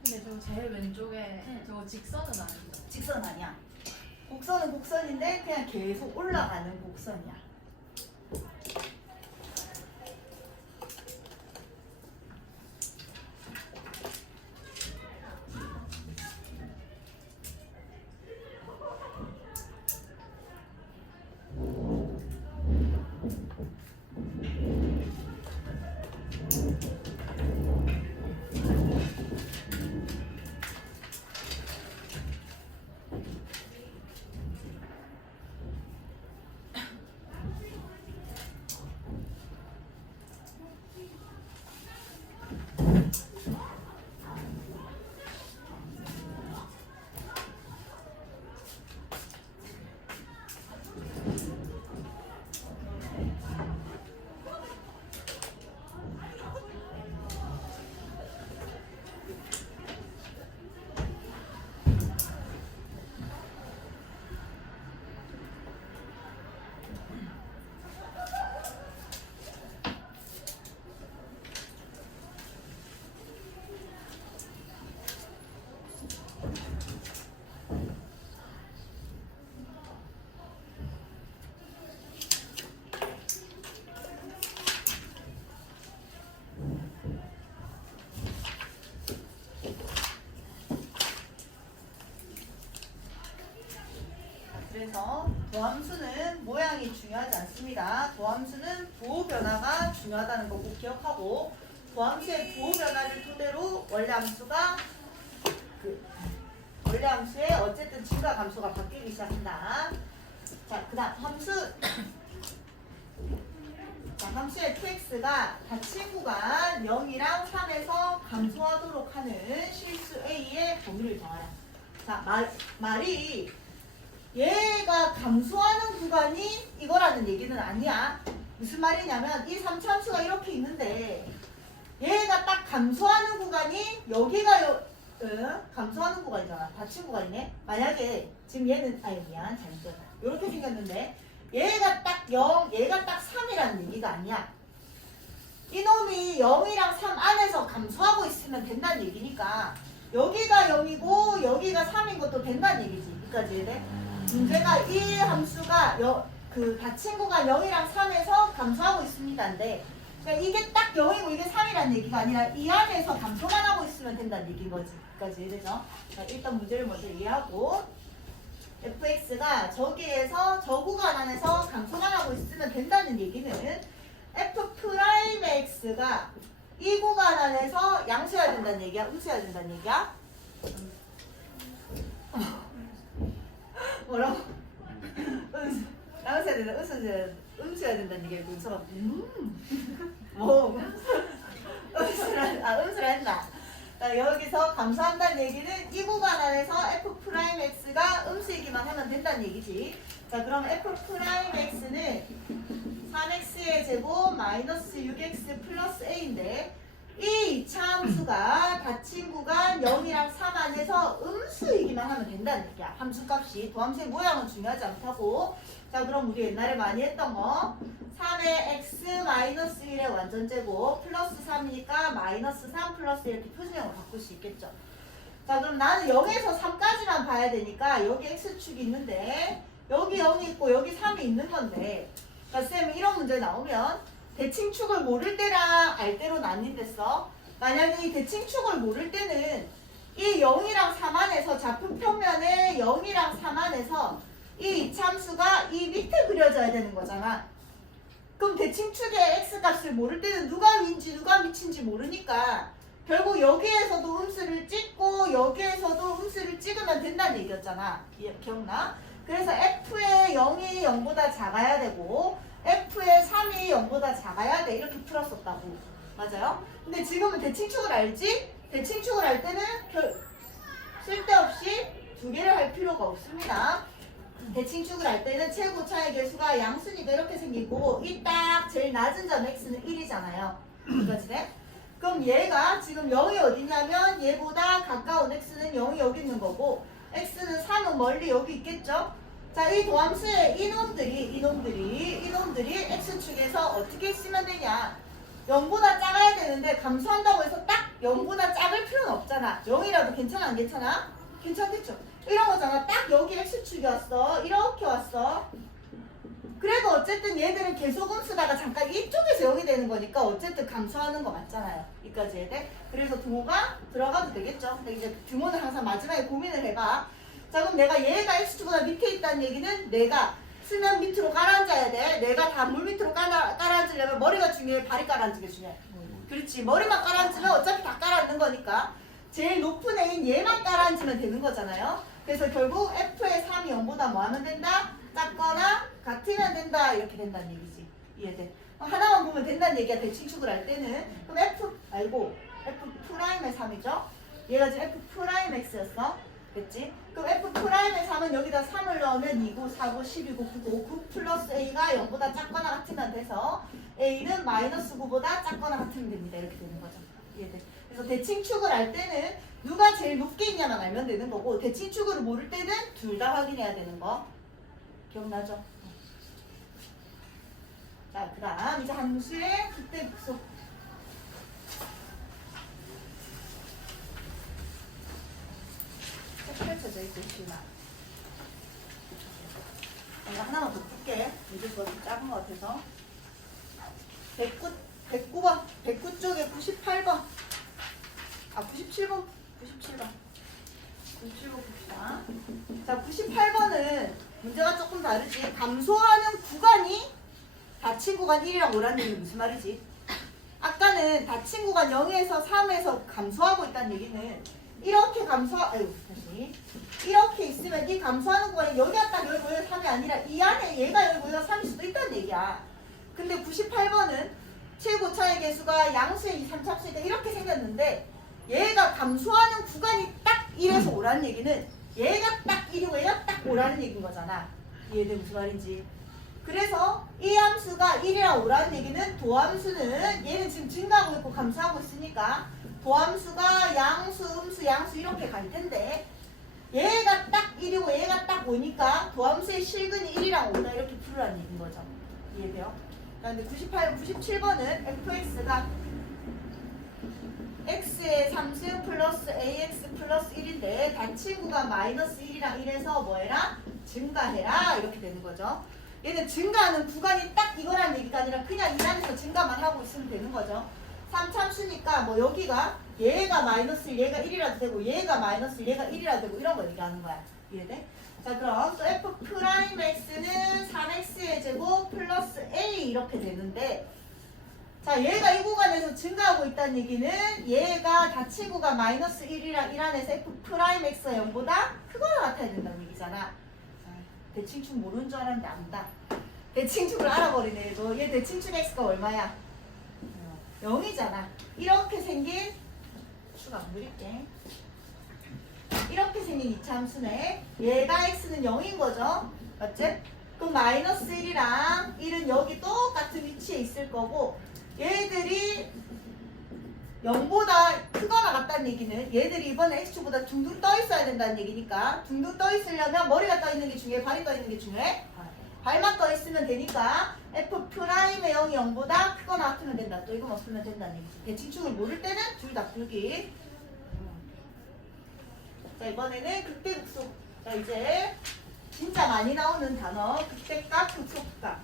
근데 저 제일 왼쪽에 저거 직선은 아니죠? 직선 아니야. 곡선은 곡선인데 그냥 계속 올라가는 곡선이야. 그래서 도함수는 모양이 중요하지 않습니다. 도함수는 부호 변화가 중요하다는 거 꼭 기억하고 도함수의 부호 변화를 토대로 원래 함수가 원래 함수의 어쨌든 증가 감소가 바뀌기 시작한다. 자, 그다음 함수. 자, 함수의 fx가 닫힌 구간 0이랑 3에서 감소하도록 하는 실수 a의 범위를 정하라. 자, 말이 얘가 감소하는 구간이 이거라는 얘기는 아니야. 무슨 말이냐면 이 3차함수가 이렇게 있는데 얘가 딱 감소하는 구간이 여기가 감소하는 구간이잖아. 닫힌 구간이네. 만약에 지금 얘는 미안 잘못했다. 이렇게 생겼는데 얘가 딱 0, 얘가 딱 3이라는 얘기가 아니야. 이놈이 0이랑 3 안에서 감소하고 있으면 된다는 얘기니까 여기가 0이고 여기가 3인 것도 된다는 얘기지. 여기까지 이해돼? 문제가 이 함수가 닫힌 구간 0이랑 3에서 감소하고 있습니다인데 그러니까 이게 딱 0이고 이게 3이라는 얘기가 아니라 이 안에서 감소만 하고 있으면 된다는 얘기인 거지. 여기까지 이해되죠? 자, 일단 문제를 먼저 이해하고 fx가 저기에서 저 구간 안에서 감소만 하고 있으면 된다는 얘기는 f 프라임 x가 이 구간 안에서 양수해야 된다는 얘기야? 음수해야 된다는 얘기야? 뭐라고? 양수해야 된다, 음수해야 된다는 얘기야. 음수가 뭐 음수를 했나? 자, 여기서 감소한다는 얘기는 이 구간 안에서 f 프라임 x가 음수이기만 하면 된다는 얘기지. 자, 그럼 f 프라임 x는 3x의 제곱 마이너스 6x 플러스 a인데 이 2차 함수가 닫힌 구간 0이랑 3 안에서 음수이기만 하면 된다는 얘기야. 함수값이. 도함수의 모양은 중요하지 않다고. 자, 그럼 우리 옛날에 많이 했던 거 3의 x 마이너스 1의 완전제곱 플러스 3이니까 마이너스 3 플러스 이렇게 표준형으로 바꿀 수 있겠죠. 자, 그럼 나는 0에서 3까지만 봐야 되니까 여기 x축이 있는데 여기 0이 있고 여기 3이 있는 건데 자, 쌤 이런 문제 나오면 대칭축을 모를 때랑 알 때로 나뉜댔어. 만약에 이 대칭축을 모를 때는 이 0이랑 3 안에서 좌표평면에 0이랑 3 안에서 이 이참수가 이 밑에 그려져야 되는 거잖아. 그럼 대칭축의 x값을 모를 때는 누가 위인지 누가 밑인지 모르니까 결국 여기에서도 음수를 찍고 여기에서도 음수를 찍으면 된다는 얘기였잖아. 기억나? 그래서 f의 0이 0보다 작아야 되고 f의 3이 0보다 작아야 돼. 이렇게 풀었었다고. 맞아요? 근데 지금은 대칭축을 알지? 대칭축을 알 때는 쓸데없이 두 개를 할 필요가 없습니다. 대칭축을 할 때는 최고차의 개수가 양수니까 이렇게 생기고 이 딱 제일 낮은 점 x는 1이잖아요. 이거지? 그럼 얘가 지금 0이 어디냐면 얘보다 가까운 x는 0이 여기 있는 거고 x는 3은 멀리 여기 있겠죠? 자, 이 도함수의 이놈들이 x축에서 어떻게 쓰면 되냐? 0보다 작아야 되는데 감소한다고 해서 딱 0보다 작을 필요는 없잖아. 0이라도 괜찮아 안 괜찮아? 괜찮겠죠? 이런 거잖아. 딱 여기 x축이 왔어. 이렇게 왔어. 그래도 어쨌든 얘들은 계속음수다가 잠깐 이쪽에서 0이 되는 거니까 어쨌든 감소하는 거 맞잖아요. 여기까지 해야 돼. 그래서 등호가 들어가도 되겠죠. 근데 이제 등호는 항상 마지막에 고민을 해봐. 자, 그럼 내가 얘가 x축보다 밑에 있다는 얘기는 내가 쓰면 밑으로 가라앉아야 돼. 내가 다 물 밑으로 깔아앉으려면 머리가 중요해, 발이 깔아앉는 게 중요해. 그렇지. 머리만 깔아앉으면 어차피 다 깔아앉는 거니까 제일 높은 애인 얘만 깔아앉으면 되는 거잖아요. 그래서 결국 f의 3이 0보다 뭐 하면 된다? 작거나 같으면 된다. 이렇게 된다는 얘기지. 이해돼? 하나만 보면 된다는 얘기야. 대칭축을 할 때는. 그럼 F'의 3이죠? 얘가 지금 F'X였어. 됐지? 그럼 F'의 3은 여기다 3을 넣으면 2, 9, 4, 9, 12, 9, 9, 9 플러스 A가 0보다 작거나 같으면 돼서 A는 마이너스 9보다 작거나 같으면 됩니다. 이렇게 되는 거죠. 이해돼? 그래서 대칭축을 할 때는 누가 제일 높게 있냐만 알면 되는 거고 대칭축을 모를 때는 둘 다 확인해야 되는 거. 기억나죠? 자, 그 다음 이제 함수의 그때 복수. 펼쳐져 있고 있구나. 내가 하나만 더 풀게. 이제 더 작은 것 같아서. 109번. 109 쪽에 98번. 아, 97번. 97번 봅시다. 자, 98번은 문제가 조금 다르지. 감소하는 구간이 닫힌 구간 1이랑 5라는 얘기는 무슨 말이지? 아까는 닫힌 구간 0에서 3에서 감소하고 있다는 얘기는 이렇게 다시. 이렇게 있으면 이 감소하는 구간이 여기가 딱 여기 모여서 3이 아니라 이 안에 얘가 여기 모여서 3일 수도 있다는 얘기야. 근데 98번은 최고 차의 개수가 양수의 2, 3차수니까 이렇게 생겼는데 얘가 감소하는 구간이 딱 1에서 5라는 얘기는 얘가 딱 1이고 얘가 딱 5라는 얘기인 거잖아. 이해돼? 무슨 말인지. 그래서 이 함수가 1이랑 5라는 얘기는 도함수는 얘는 지금 증가하고 있고 감소하고 있으니까 도함수가 양수, 음수, 양수 이렇게 갈 텐데 얘가 딱 1이고 얘가 딱 5니까 도함수의 실근이 1이랑 5다 이렇게 풀으라는 얘기인 거죠. 이해돼요? 그런데 97번은 fx가 x의 3승 플러스 ax 플러스 1인데 닫힌 구간 마이너스 1이랑 1에서 뭐 해라? 증가해라 이렇게 되는 거죠. 얘는 증가하는 구간이 딱 이거란 얘기가 아니라 그냥 이 안에서 증가만 하고 있으면 되는 거죠. 3참수니까 뭐 여기가 얘가 마이너스 1, 얘가 1이라도 되고 얘가 마이너스 1, 얘가 1이라도 되고 이런 거 얘기하는 거야. 이해돼? 자, 그럼 또 f'x는 3x의 제곱 플러스 a 이렇게 되는데 자, 얘가 이 구간에서 증가하고 있다는 얘기는 얘가 닫힌 구간 마이너스 1이랑 1 안에서 f'x가 0보다 크거나 같아야 된다는 얘기잖아. 대칭축 모르는 줄 알았는데 안다. 대칭축을 알아버리네. 얘도. 얘 대칭축 x가 얼마야? 0이잖아. 이렇게 생긴 수가 안 그릴게. 이렇게 생긴 이차 함수네. 얘가 x는 0인 거죠. 맞지? 그럼 마이너스 1이랑 1은 여기 똑같은 위치에 있을 거고 얘들이 0보다 크거나 같다는 얘기는 얘들이 이번에 x축보다 둥둥 떠 있어야 된다는 얘기니까 둥둥 떠 있으려면 머리가 떠 있는 게 중요해? 발이 떠 있는 게 중요해? 발만 떠 있으면 되니까 f'의 0이 0보다 크거나 같으면 된다. 또 이거 없으면 된다는 얘기지. 대칭축을 모를 때는 둘 다 풀기. 자, 이번에는 극대극소. 자, 이제 진짜 많이 나오는 단어 극대값, 극소값.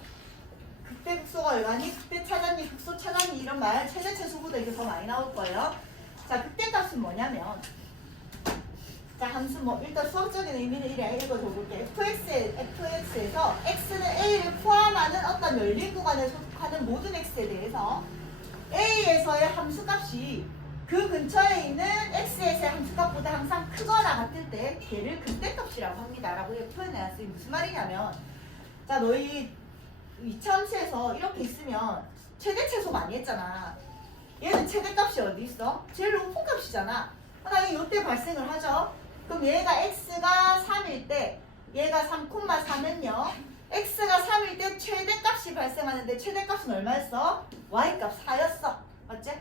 극대극소가 얼마니? 극대 찾았니? 극소 찾았니? 이런 말 최대 최소보다 이게 더 많이 나올 거예요. 자, 극대값은 뭐냐면 자, 함수 뭐 일단 수학적인 의미는 이래 읽어줘 볼게. fx에서 x는 a를 포함하는 어떤 열린 구간에 속하는 모든 x에 대해서 a에서의 함수값이 그 근처에 있는 x에서의 함수값보다 항상 크거나 같을 때 걔를 극대값이라고 합니다. 라고 표현해놨어요. 무슨 말이냐면 자, 너희 이차함수에서 이렇게 있으면 최대 최소 많이 했잖아. 얘는 최대값이 어디 있어? 제일 높은 값이잖아. 당연히 이때 발생을 하죠. 그럼 얘가 x가 3일 때 얘가 3,3은요 x가 3일 때 최대값이 발생하는데 최대값은 얼마였어? y값 4였어. 맞지?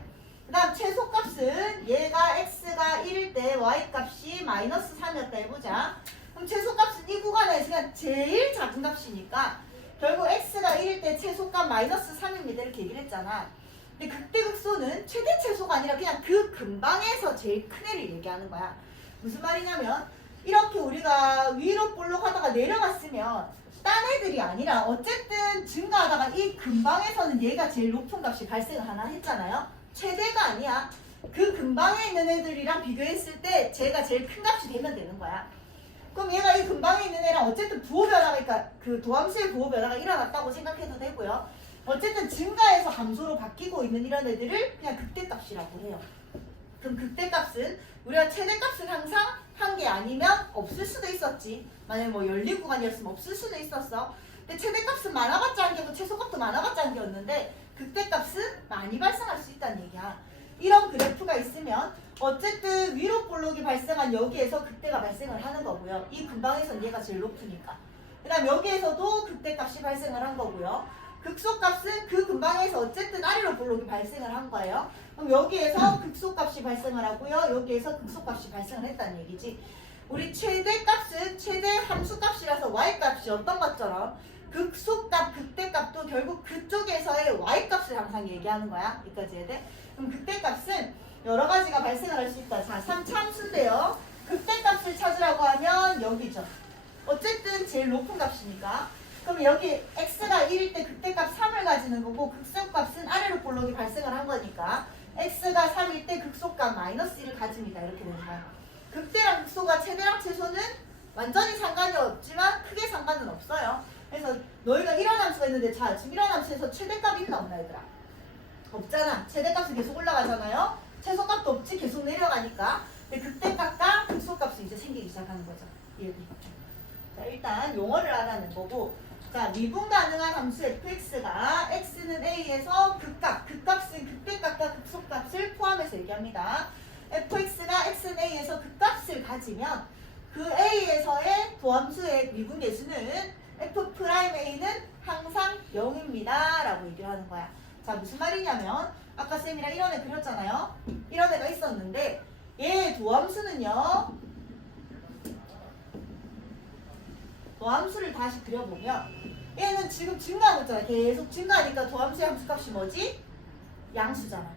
그 다음 최소값은 얘가 x가 1일 때 y값이 마이너스 3이었다 해보자. 그럼 최소값은 이 구간에서 그냥 제일 작은 값이니까 결국 x가 1일 때 최소값 마이너스 3입니다 이렇게 얘기를 했잖아. 근데 극대극소는 최대 최소가 아니라 그냥 그 근방에서 제일 큰 애를 얘기하는 거야. 무슨 말이냐면 이렇게 우리가 위로 볼록 하다가 내려갔으면 딴 애들이 아니라 어쨌든 증가하다가 이 근방에서는 얘가 제일 높은 값이 발생을 하나 했잖아요. 최대가 아니야. 그 근방에 있는 애들이랑 비교했을 때 쟤가 제일 큰 값이 되면 되는 거야. 그럼 얘가 이 근방에 있는 애랑 어쨌든 부호 변화가, 그러니까 그 도함수의 부호 변화가 일어났다고 생각해도 되고요. 어쨌든 증가해서 감소로 바뀌고 있는 이런 애들을 그냥 극대값이라고 해요. 그럼 극대값은 우리가 최대값은 항상 한 게 아니면 없을 수도 있었지. 만약에 뭐 연립 구간이었으면 없을 수도 있었어. 근데 최대값은 많아봤자 한 개고 최소값도 많아봤자 한 개였는데 극대값은 많이 발생할 수 있다는 얘기야. 이런 그래프가 있으면 어쨌든 위로 볼록이 발생한 여기에서 극대가 발생을 하는 거고요. 이 근방에서는 얘가 제일 높으니까. 그 다음 여기에서도 극대값이 발생을 한 거고요. 극소값은 그 근방에서 어쨌든 아래로 볼록이 발생을 한 거예요. 그럼 여기에서 극소값이 발생을 하고요. 여기에서 극소값이 발생을 했다는 얘기지. 우리 최대값은 최대 함수값이라서 y값이 어떤 것처럼 극소값, 극대값도 결국 그쪽에서의 y값을 항상 얘기하는 거야. 여기까지 해야 돼? 그럼 극대값은 여러 가지가 발생을 할 수 있다. 자, 3차 함수인데요. 극대값을 찾으라고 하면 여기죠. 어쨌든 제일 높은 값이니까. 그럼 여기 x가 1일 때 극대값 3을 가지는 거고 극소값은 아래로 볼록이 발생을 한 거니까 x가 3일 때 극소값 마이너스 1을 가집니다. 이렇게 되는 거야. 극대랑 극소가 최대랑 최소는 완전히 상관이 없지만 크게 상관은 없어요. 그래서 너희가 이런 함수가 있는데 자 지금 이런 함수에서 최대값이 있나 없나 얘들아? 없잖아. 최대값이 계속 올라가잖아요. 최소값도 없지 계속 내려가니까. 근데 극대값과 극소값이 이제 생기기 시작하는 거죠. 이해돼? 자 일단 용어를 알아낸 거고 자 미분 가능한 함수 fx가 x는 a에서 극값은 극대값과 극소값을 포함해서 얘기합니다. fx가 x는 a에서 극값을 가지면 그 a에서의 도함수의 미분 계수는 f'a는 항상 0입니다 라고 얘기를 하는 거야. 자 무슨 말이냐면 아까 쌤이랑 이런 애 그렸잖아요. 이런 애가 있었는데 얘의 도함수는요 도함수를 다시 그려보면 얘는 지금 증가하고 있잖아. 계속 증가하니까 도함수의 함수값이 뭐지? 양수잖아.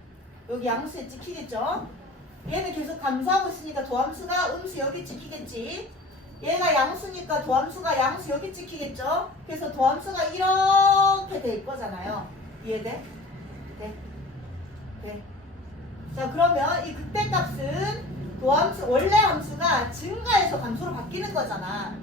여기 양수에 찍히겠죠? 얘는 계속 감소하고 있으니까 도함수가 음수 여기 찍히겠지. 얘가 양수니까 도함수가 양수 여기 찍히겠죠? 그래서 도함수가 이렇게 될 거잖아요. 이해돼? 네? 네. 자 그러면 이 극대값은 도함수 원래 함수가 증가해서 감소로 바뀌는 거잖아.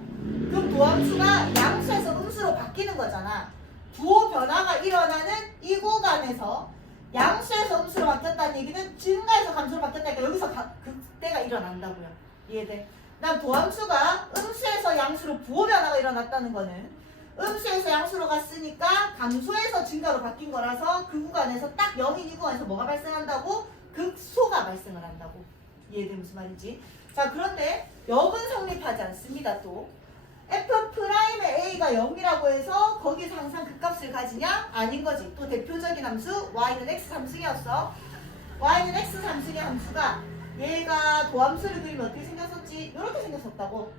그럼 도함수가 양수에서 음수로 바뀌는 거잖아. 부호 변화가 일어나는 이 구간에서 양수에서 음수로 바뀌었다는 얘기는 증가해서 감소로 바뀌었다니까 여기서 극대가 일어난다고요. 이해돼? 난 도함수가 음수에서 양수로 부호 변화가 일어났다는 거는 음수에서 양수로 갔으니까 감소에서 증가로 바뀐 거라서 그 구간에서 딱 0인 이 구간에서 뭐가 발생한다고? 극소가 발생을 한다고. 이해돼? 무슨 말인지. 자 그런데 역은 성립하지 않습니다. 또 f'의 a가 0이라고 해서 거기서 항상 극값을 가지냐? 아닌 거지. 또 대표적인 함수 y는 x 삼승이었어. y는 x 삼승의 함수가 얘가 도함수를 그리면 어떻게 생겼었지? 이렇게 생겼었다고.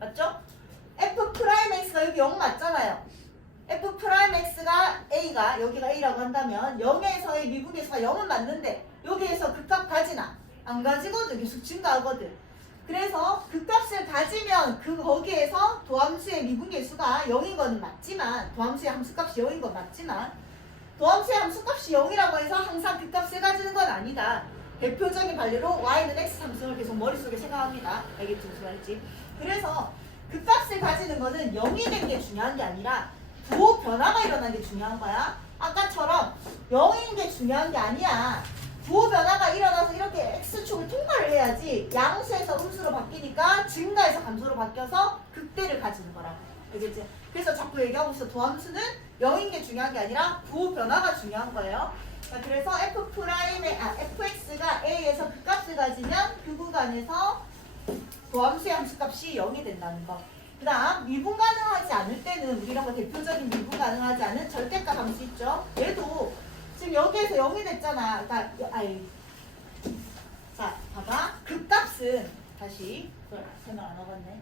맞죠? f'x가 여기 0 맞잖아요. f'x가 a가 여기가 a라고 한다면 0에서의 미분계수가 0은 맞는데 여기에서 극값 가지나? 안 가지거든. 계속 증가하거든. 그래서 극값을 가지면 거기에서 도함수의 미분계수가 0인 건 맞지만 도함수의 함수값이 0인 건 맞지만 도함수의 함수값이 0이라고 해서 항상 극값을 가지는 건 아니다. 대표적인 반례로 y는 x 함수를 계속 머릿속에 생각합니다. 알겠지? 무슨 말인지. 그래서 극값을 가지는 거는 0이 된 게 중요한 게 아니라 부호 변화가 일어난 게 중요한 거야. 아까처럼 0인 게 중요한 게 아니야. 부호 변화가 일어나서 이렇게 x축을 통과를 해야지 양수에서 음수로 바뀌니까 증가해서 감소로 바뀌어서 극대를 가지는 거라고. 알겠지? 그래서 자꾸 얘기하고 있어. 도함수는 0인 게 중요한 게 아니라 부호 변화가 중요한 거예요. 자, 그래서 fx가 a에서 극값을 가지면 그 구간에서 도함수의 함수값이 0이 된다는 거. 그 다음 미분 가능하지 않을 때는 우리 이런 거 대표적인 미분 가능하지 않은 절대값 함수 있죠. 얘도 지금 여기에서 0이 됐잖아. 그러니까 자, 봐봐. 극값은 다시 설명 안 하겠네.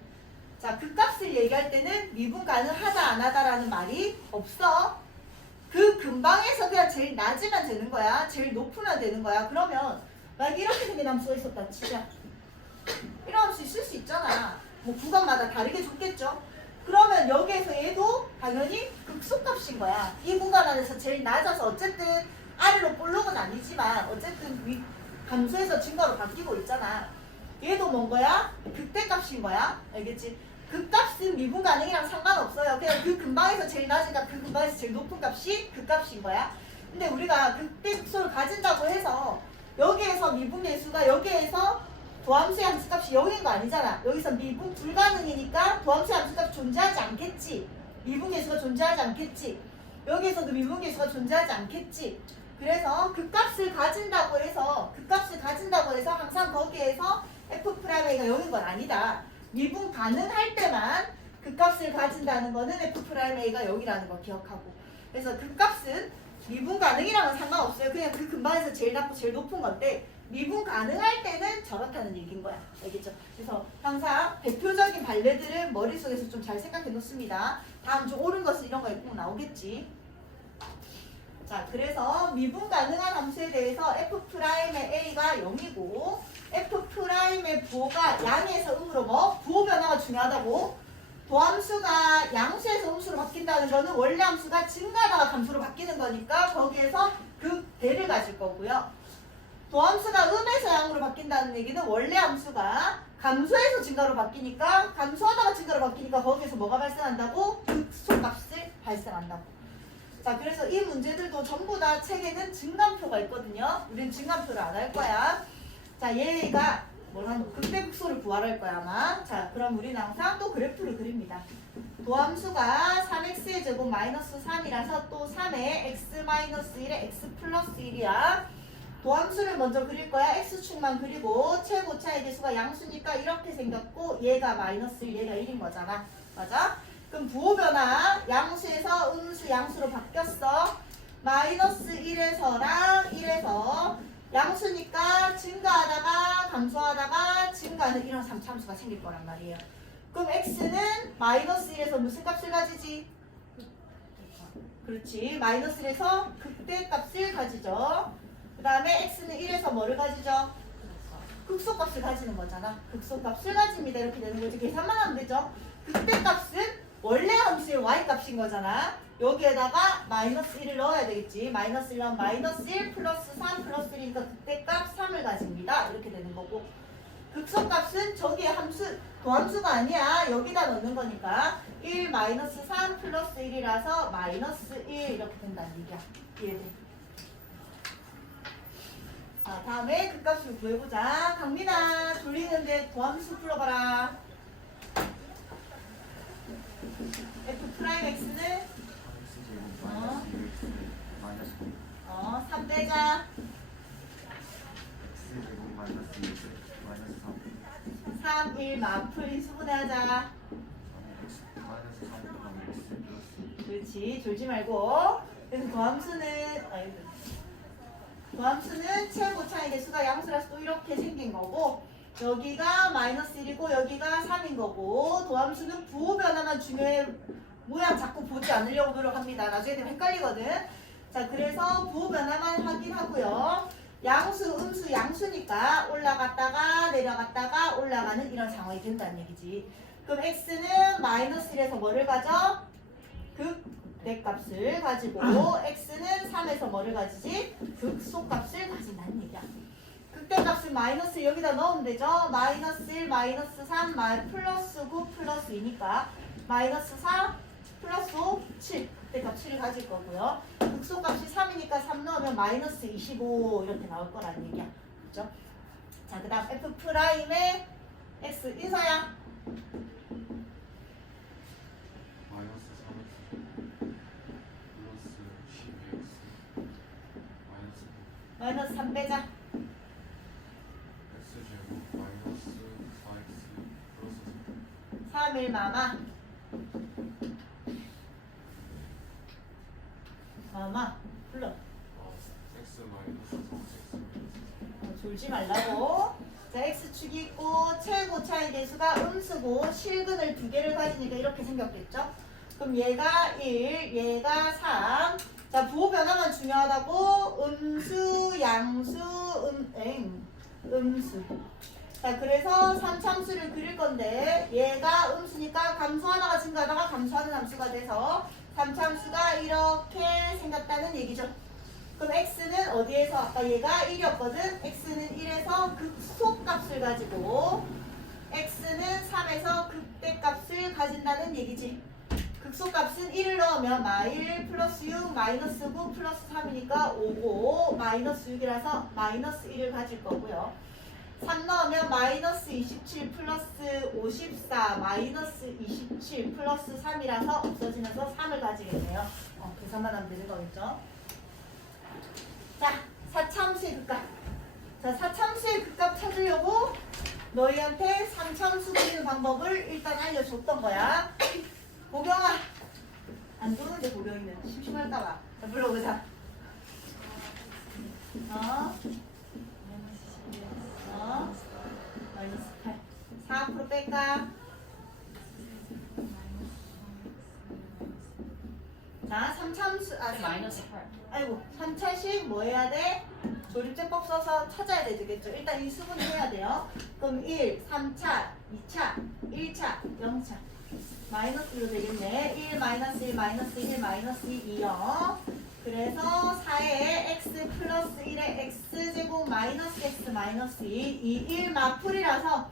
자, 극값을 얘기할 때는 미분 가능하다 안 하다라는 말이 없어. 그 근방에서 그냥 제일 낮으면 되는 거야. 제일 높으면 되는 거야. 그러면 만약 이렇게 생긴 함수가 있었다 치자. 이런 함수 있을 수 있잖아. 뭐 구간마다 다르게 줬겠죠. 그러면 여기에서 얘도 당연히 극소값인 거야. 이 구간 안에서 제일 낮아서 어쨌든 아래로 볼록은 아니지만 어쨌든 함수에서 증가로 바뀌고 있잖아. 얘도 뭔 거야? 극대값인 거야. 알겠지? 극값은 미분 가능이랑 상관없어요. 그냥 그 근방에서 제일 낮으니까 그 근방에서 제일 높은 값이 극값인 거야. 근데 우리가 극대극소를 가진다고 해서 여기에서 미분 계수가 여기에서 도함수의 함수값이 0인 거 아니잖아. 여기서 미분 불가능이니까 도함수의 함수값이 존재하지 않겠지. 미분 계수가 존재하지 않겠지. 여기에서도 미분 계수가 존재하지 않겠지. 그래서 극값을 가진다고 해서 항상 거기에서 f'a가 0인 건 아니다. 미분 가능할 때만 극값을 가진다는 거는 f'a가 0이라는 거 기억하고. 그래서 극값은 미분 가능이랑은 상관없어요. 그냥 그 근방에서 제일 낮고 제일 높은 건데 미분 가능할 때는 저렇다는 얘기인 거야. 알겠죠? 그래서 항상 대표적인 발레들은 머릿속에서 좀 잘 생각해 놓습니다. 다음 좀 옳은 것은 이런 거에 꼭 나오겠지. 자, 그래서 미분 가능한 함수에 대해서 f'의 a가 0이고 f'의 부호가 양에서 음으로 부호 변화가 중요하다고. 도함수가 양수에서 음수로 바뀐다는 거는 원래 함수가 증가하다가 감수로 바뀌는 거니까 거기에서 그 대를 가질 거고요. 도함수가 음에서 양으로 바뀐다는 얘기는 원래 함수가 감소해서 증가로 바뀌니까 감소하다가 증가로 바뀌니까 거기에서 뭐가 발생한다고? 극소값을 발생한다고. 자, 그래서 이 문제들도 전부 다 책에는 증감표가 있거든요. 우린 증감표를 안 할 거야. 자, 얘가 뭐라는 극대극소를 구하할 거야 아마. 자, 그럼 우리는 항상 또 그래프를 그립니다. 도함수가 3x의 제곱 마이너스 3이라서 또 3에 x 마이너스 1에 x 플러스 1이야. 도함수를 먼저 그릴 거야. x축만 그리고 최고차의 개수가 양수니까 이렇게 생겼고 얘가 마이너스 1, 얘가 1인 거잖아. 맞아? 그럼 부호 변화 양수에서 음수 양수로 바뀌었어. 마이너스 1에서랑 1에서 양수니까 증가하다가 감소하다가 증가하는 이런 3차함수가 생길 거란 말이에요. 그럼 x는 마이너스 1에서 무슨 값을 가지지? 그렇지. 마이너스 1에서 극대값을 가지죠. 그 다음에 x는 1에서 뭐를 가지죠? 극소값을 가지는 거잖아. 극소값을 가집니다. 이렇게 되는 거지. 계산만 하면 되죠. 극대값은 원래 함수의 y값인 거잖아. 여기에다가 마이너스 1을 넣어야 되겠지. 마이너스 1 넣으면 마이너스 1 플러스 3 플러스 1이니까 극대값 3을 가집니다. 이렇게 되는 거고. 극소값은 저기에 함수, 도함수가 아니야. 여기다 넣는 거니까 1 마이너스 3 플러스 1이라서 마이너스 1 이렇게 된다는 얘기야. 이해돼? 자, 다음에 극값을 구해보자. 강민아, 돌리는데 도함수 풀어봐라. f'x는 3 빼자. 3, 1 마풀 인수분해하자. 그렇지. 졸지 말고. 그래서 도함수는 최고차의 개수가 양수라서 또 이렇게 생긴 거고 여기가 마이너스 1이고 여기가 3인 거고 도함수는 부호 변화만 중요해. 모양 자꾸 보지 않으려고 노력합니다. 나중에 되면 헷갈리거든. 자, 그래서 부호 변화만 확인하고요. 양수, 음수, 양수니까 올라갔다가 내려갔다가 올라가는 이런 상황이 된다는 얘기지. 그럼 x는 마이너스 1에서 뭐를 가져? 극대값을 가지고 x는 3에서 뭐를 가지지? 극소값을 가진다는 얘기야. 극대값은 마이너스 여기다 넣으면 되죠. 마이너스 1, 마이너스 3, 플러스 9, 플러스 2니까 마이너스 4, 플러스 5, 7. 극대값 7을 가질 거고요. 극소값이 3이니까 3 넣으면 마이너스 25 이렇게 나올 거라는 얘기야. 그죠? 자, 그 다음 f'의 x 인서야. 마이너스 3x 플러스 12x 마이너스 3 빼자. x제곱 마이너스 4x 플러스 3 1 마마. 마마 불러. 졸지 말라고. 자, x축이 있고 최고차의 개수가 음수고 실근을 두 개를 가지니까 이렇게 생겼겠죠? 그럼 얘가 1, 얘가 3. 자, 부호 변화만 중요하다고. 음수, 양수, 음수. 자, 그래서 3참수를 그릴 건데 얘가 음수니까 감수 하나가 증가하다가 감수하는 함수가 돼서 3참수가 이렇게 생겼다는 얘기죠. 그럼 x는 어디에서 아까 얘가 1이었거든. x는 1에서 극소값을 가지고 x는 3에서 극대값을 가진다는 얘기지. 극소값은 1을 넣으면 -1 플러스 6 마이너스 9 플러스 3이니까 5고 마이너스 6이라서 마이너스 1을 가질 거고요. 3 넣으면 마이너스 27 플러스 54 마이너스 27 플러스 3이라서 없어지면서 3을 가지겠네요. 계산만 하면 되는 거겠죠. 자, 4참수의 극값. 자, 4참수의 극값 찾으려고 너희한테 3참수 그리는 방법을 일단 알려줬던 거야. 보경아, 안 들어오는데 보경이는 심심할까봐. 자, 불러보자. 마이너스 8. 4 앞으로 뺄까? 자, 3참수, 마이너스 8. 아이고, 3차식 뭐 해야 돼? 조립제법 써서 찾아야 되겠죠. 일단 이 수분을 해야 돼요. 그럼 1, 3차, 2차, 1차, 0차. 마이너스로 되겠네. 1, 마이너스 1, 마이너스 1, 마이너스 2, 0. 그래서 4에 x 플러스 1에 x제곱 마이너스 x 마이너스 2. 이 1 마풀이라서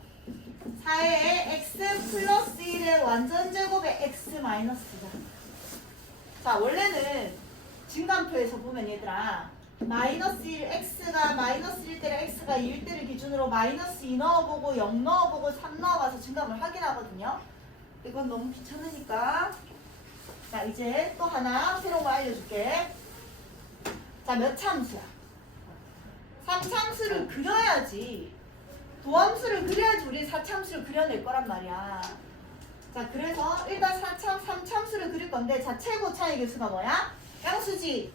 4에 x 플러스 1의 완전제곱에 x 마이너스다. 자, 원래는 증감표에서 보면 얘들아 마이너스 1, x가 마이너스 1 때랑 x가 2일 때를 기준으로 마이너스 2 넣어보고 0 넣어보고 3 넣어봐서 증감을 확인하거든요. 이건 너무 귀찮으니까 자, 이제 또 하나 새로운 거 알려줄게. 자, 몇 참수야? 3참수를 그려야지. 도함수를 그려야지 우리 4참수를 그려낼 거란 말이야. 자, 그래서 일단 3참수를 그릴 건데 자, 최고차의 개수가 뭐야? 양수지.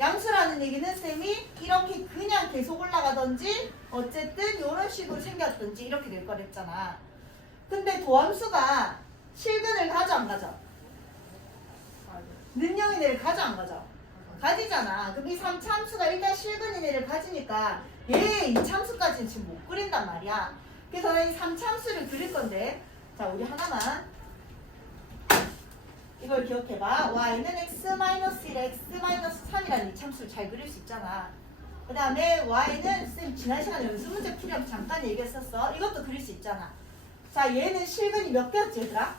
양수라는 얘기는 쌤이 이렇게 그냥 계속 올라가든지 어쨌든 이런 식으로 생겼든지 이렇게 될 거랬잖아. 근데 도함수가 실근을 가져 안 가져? 능력인 애를 가져 안 가져? 가지잖아. 그럼 이 3참수가 일단 실근인 애를 가지니까 얘 2참수까지는 지금 못 그린단 말이야. 그래서 이 3참수를 그릴 건데 자, 우리 하나만 이걸 기억해봐. y는 x-1에 x-3이라는 이 참수를 잘 그릴 수 있잖아. 그 다음에 y는 쌤 지난 시간에 연습 문제 풀이하면서 잠깐 얘기했었어. 이것도 그릴 수 있잖아. 자, 얘는 실근이 몇 개였지 얘들아?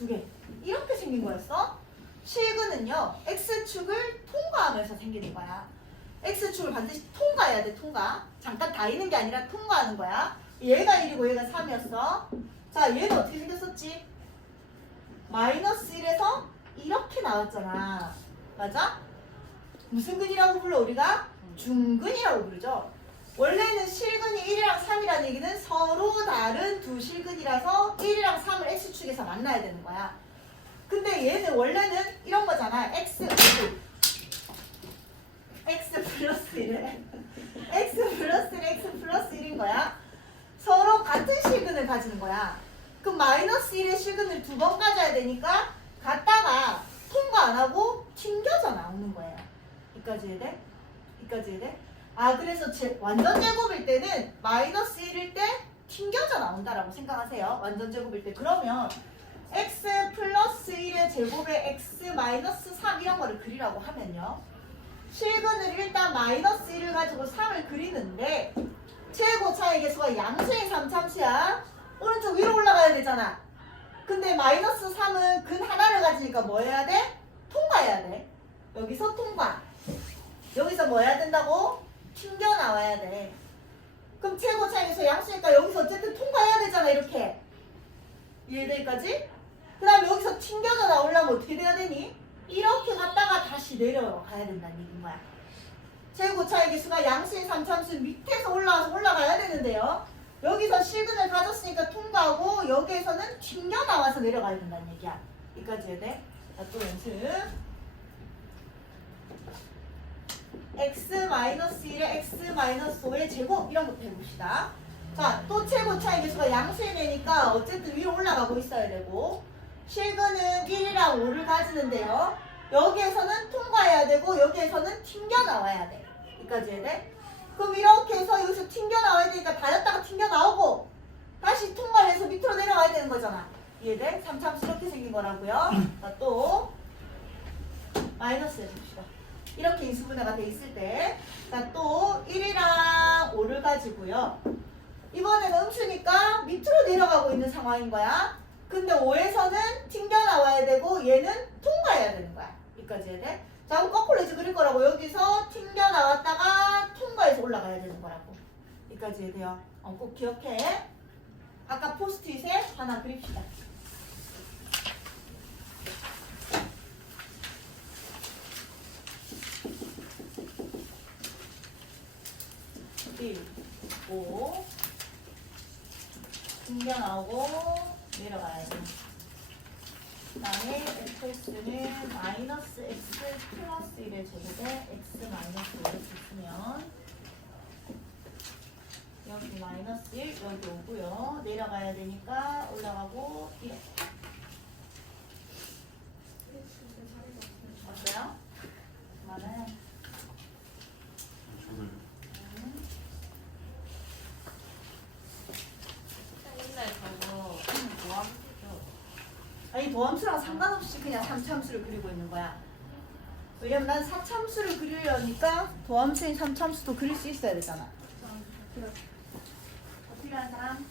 2개. 이렇게 생긴 거였어. 실근은요 x축을 통과하면서 생기는 거야. x축을 반드시 통과해야 돼. 통과. 잠깐 다이는 게 아니라 통과하는 거야. 얘가 1이고 얘가 3이었어. 자, 얘는 어떻게 생겼었지? 마이너스 1에서 이렇게 나왔잖아. 맞아? 무슨 근이라고 불러 우리가? 중근이라고 부르죠. 원래는 실근이 1이랑 3이라는 얘기는 서로 다른 두 실근이라서 1이랑 3을 x축에서 만나야 되는 거야. 근데 얘는 원래는 이런 거잖아. x 플러스 1에 x 플러스 1, x 플러스 1인 거야. 서로 같은 실근을 가지는 거야. 그럼 마이너스 1의 실근을 2번 가져야 되니까 갔다가 통과 안 하고 튕겨져 나오는 거예요. 이까지 해야 돼? 이까지 해야 돼? 아, 그래서 완전 제곱일 때는 마이너스 1일 때 튕겨져 나온다라고 생각하세요. 완전 제곱일 때. 그러면 x 플러스 1의 제곱에 x 마이너스 3 이런 거를 그리라고 하면요. 실근을 일단 마이너스 1을 가지고 3을 그리는데 최고차의 개수가 양수의 3참수야. 오른쪽 위로 올라가야 되잖아. 근데 마이너스 3은 근 하나를 가지니까 뭐 해야 돼? 통과해야 돼. 여기서 통과. 여기서 뭐 해야 된다고? 튕겨 나와야 돼. 그럼 최고차의 개수 양수니까 여기서 어쨌든 통과해야 되잖아. 이렇게. 이해될까지? 그 다음에 여기서 튕겨져 나오려면 어떻게 돼야 되니? 이렇게 갔다가 다시 내려가야 된다는 얘기인 거야. 최고차의 개수가 양수인 3참수 밑에서 올라와서 올라가야 되는데요. 여기서 실근을 가졌으니까 통과하고 여기에서는 튕겨 나와서 내려가야 된다는 얘기야. 여기까지 해야 돼. 자, 또 연습. x-1에 x-5의 제곱 이런 것도 해봅시다. 자, 또 최고 차이 계수가 양수의 내니까 어쨌든 위로 올라가고 있어야 되고 실근은 1이랑 5를 가지는데요. 여기에서는 통과해야 되고 여기에서는 튕겨 나와야 돼. 여기까지 해야 돼. 그럼 이렇게 해서 여기서 튕겨 나와야 되니까 닫았다가 튕겨 나오고 다시 통과를 해서 밑으로 내려가야 되는 거잖아. 이해돼? 3참수 이렇게 생긴 거라고요. 자, 또 마이너스 해봅시다. 이렇게 인수분해가 돼 있을 때, 자, 또 1이랑 5를 가지고요. 이번에는 음수니까 밑으로 내려가고 있는 상황인 거야. 근데 5에서는 튕겨 나와야 되고 얘는 통과해야 되는 거야. 여기까지 해야 돼. 자, 그럼 거꾸로 이제 그릴 거라고. 여기서 튕겨 나왔다가 통과해서 올라가야 되는 거라고. 여기까지 해야 돼요. 꼭 기억해. 아까 포스트잇에 하나 그립시다. 1, 5 튕겨 나오고 내려가야 돼. 그 다음에 fx는 마이너스 x 플러스 1의 제곱에 x 마이너스 5를 있으면 여기 마이너스 1 여기 오고요. 내려가야 되니까 올라가고 이래. 어때요? 그만해. 저도요. 근데 저거 도함수죠. 아니 도함수랑 상관없이 그냥 3참수를 그리고 있는 거야. 왜냐면 난 4참수를 그리려니까 도함수인 3참수도 그릴 수 있어야 되잖아. 그래. 더 필요한 사람?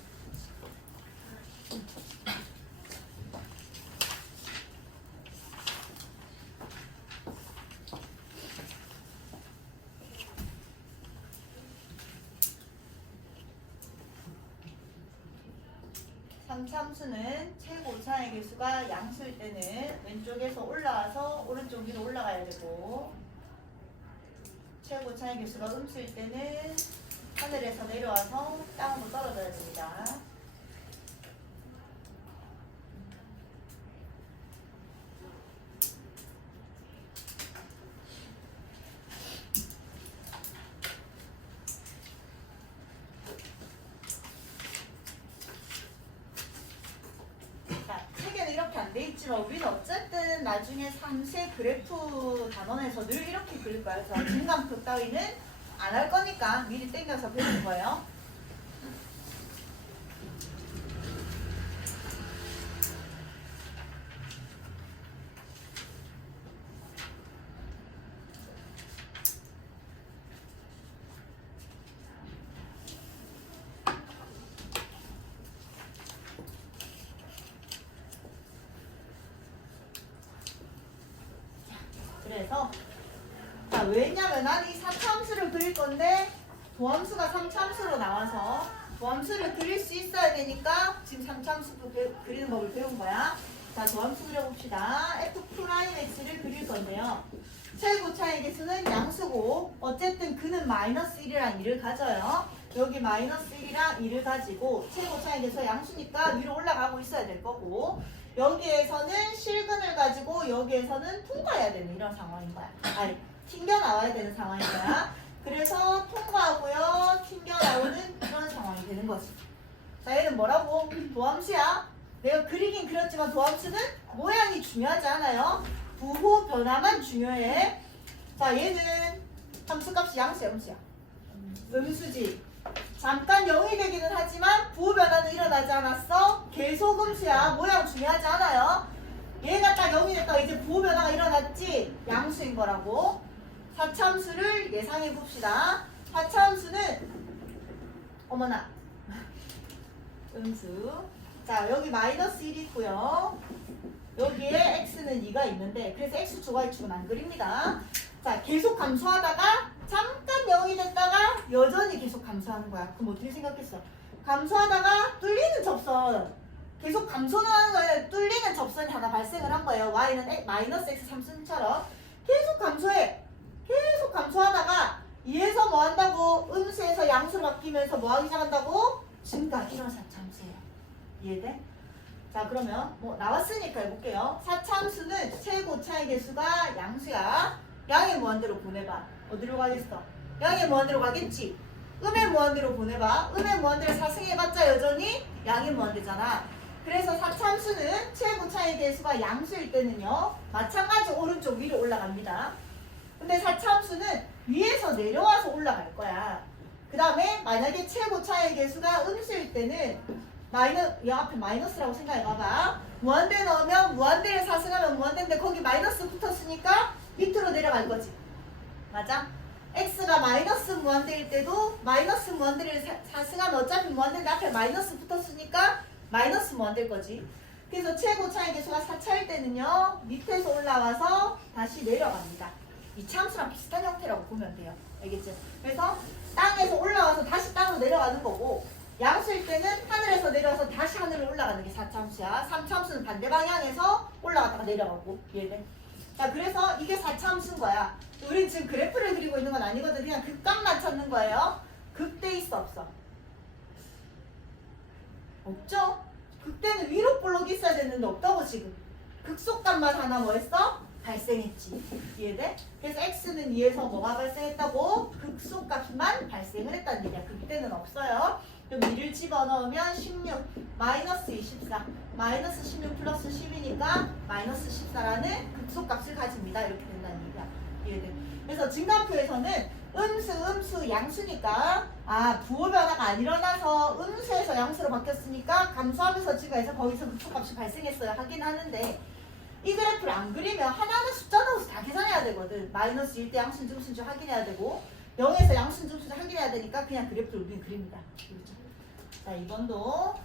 참수는 최고차의 개수가 양수일 때는 왼쪽에서 올라와서 오른쪽 위로 올라가야 되고 최고차의 개수가 음수일 때는 하늘에서 내려와서 땅으로 떨어져야 됩니다. 돼 있지만 우리는 어쨌든 나중에 상세 그래프 단원에서 늘 이렇게 그릴 거예요. 그래서 증감표 따위는 안 할 거니까 미리 땡겨서 배우는 거예요. 그래서 자, 왜냐면 나는 이 4참수를 그릴 건데 도함수가 3참수로 나와서 도함수를 그릴 수 있어야 되니까 지금 3참수도 그리는 법을 배운 거야. 자, 도함수 그려봅시다. F'X를 그릴 건데요. 최고차의 개수는 양수고 어쨌든 그는 마이너스 1이랑 2를 가져요. 여기 마이너스 1이랑 2를 가지고 최고차의 개수가 양수니까 위로 올라가고 있어야 될 거고 여기에서는 실근을 가지고 여기에서는 통과해야 되는 이런 상황인 거야. 아니, 튕겨 나와야 되는 상황인 거야. 그래서 통과하고요. 튕겨 나오는 그런 상황이 되는 거지. 자, 얘는 뭐라고? 도함수야. 내가 그리긴 그렸지만 도함수는 모양이 중요하지 않아요. 부호 변화만 중요해. 자, 얘는 함수값이 양수야, 음수야? 음수지. 잠깐 0이 되기는 하지만 부호 변화는 일어나지 않았어. 계속 음수야. 모양 중요하지 않아요. 얘가 딱 0이 됐다가 이제 부호 변화가 일어났지. 양수인 거라고. 4참수를 예상해 봅시다. 4참수는 어머나 음수. 자, 여기 마이너스 1이 있고요. 여기에 x는 2가 있는데 그래서 x축과 y축은 안 그립니다. 자, 계속 감소하다가 잠깐 0이 됐다가 여전히 계속 감소하는 거야. 그럼 어떻게 생각했어? 감소하다가 뚫리는 접선. 계속 감소는 하는 거예요. 뚫리는 접선이 하나 발생을 한 거예요. y는 마이너스 x 3승처럼 계속 감소해. 계속 감소하다가 2에서 뭐 한다고? 음수에서 양수로 바뀌면서 뭐 하기 시작한다고? 증가. 이런 4참수예요. 이해돼? 자, 그러면 뭐 나왔으니까 해볼게요. 4참수는 최고차의 개수가 양수야. 양의 무한대로 보내봐. 어디로 가겠어? 양의 무한대로 가겠지? 음의 무한대로 보내봐. 음의 무한대로 사승해봤자 여전히 양의 무한대잖아. 그래서 사참수는 최고 차이 계수가 양수일 때는요, 마찬가지 오른쪽 위로 올라갑니다. 근데 사참수는 위에서 내려와서 올라갈 거야. 그 다음에 만약에 최고 차이 계수가 음수일 때는 이 앞에 마이너스라고 생각해봐봐. 무한대 넣으면 무한대를 사승하면 무한대인데 거기 마이너스 붙었으니까 밑으로 내려갈 거지. 맞아? x가 마이너스 무한대일 때도 마이너스 무한대를 사승하면 어차피 무한대인데 앞에 마이너스 붙었으니까 마이너스 무한대일 거지. 그래서 최고 차이 계수가 4차일 때는요, 밑에서 올라와서 다시 내려갑니다. 이 참수랑 비슷한 형태라고 보면 돼요. 알겠지? 그래서 땅에서 올라와서 다시 땅으로 내려가는 거고, 양수일 때는 하늘에서 내려와서 다시 하늘로 올라가는 게 4참수야. 3참수는 반대 방향에서 올라갔다가 내려가고. 이해돼? 자, 그래서 이게 4참수인 거야. 우린 지금 그래프를 그리고 있는 건 아니거든. 그냥 극값만 찾는 거예요. 극대 있어, 없어? 없죠? 극대는 위로 볼록이 있어야 되는데 없다고 지금. 극속값만 하나 뭐 했어? 발생했지. 이해돼? 그래서 x는 2에서 뭐가 발생했다고? 극속값만 발생을 했다는 얘기야. 극대는 없어요. 그럼 2를 집어넣으면 16, 마이너스 24, 마이너스 16 플러스 10이니까 마이너스 14라는 극속값을 가집니다. 이렇게 된다는 얘기야. 이해돼? 그래서 증가표에서는 음수, 양수니까 부호 변화가 안 일어나서 음수에서 양수로 바뀌었으니까 감소하면서 증가해서 거기서 극속값이 발생했어요. 하긴 하는데 이 그래프를 안 그리면 하나하나 숫자 넣어서 다 계산해야 되거든. 마이너스 1대 양수인지 음수인지 확인해야 되고 0에서 양수인지 음수인지 확인해야 되니까 그냥 그래프를 우리는 그립니다. 그렇죠? 자, 2번도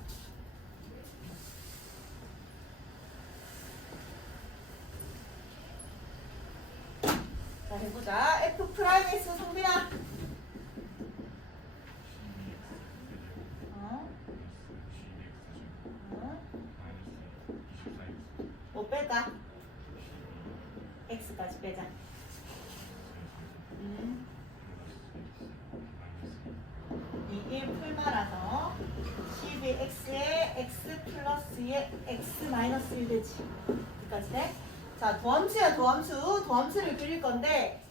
자, 해보자. F 프라임에서 성빈아. 뭐 뺄까? X까지 빼자. 2, 1 풀말아서 12x에 x 플러스 2에 x 마이너스 1 되지. 여기까지 돼? 자, 도함수야, 도함수. 도함수를 그릴 건데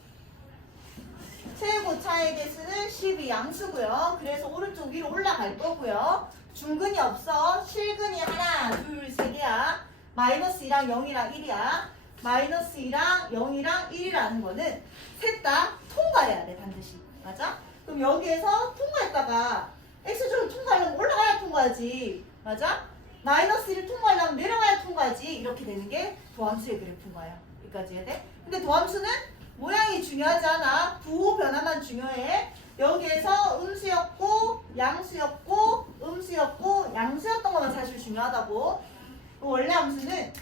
최고 차의 개수는 12 양수고요. 그래서 오른쪽 위로 올라갈 거고요. 중근이 없어. 실근이 하나, 둘, 세 개야. 마이너스 2랑 0이랑 1이야. 마이너스 2랑 0이랑 1이라는 거는 셋 다 통과해야 돼, 반드시. 맞아? 그럼 여기에서 통과했다가 x축을 통과하려면 올라가야 통과하지. 맞아? 마이너스 1을 통과하려면 내려가야 통과하지. 이렇게 되는 게 도함수의 그래프인 거야. 여기까지 해야 돼? 근데 도함수는 모양이 중요하지 않아. 부호 변화만 중요해. 여기에서 음수였고 양수였고 음수였고 양수였던 것만 사실 중요하다고. 원래 함수는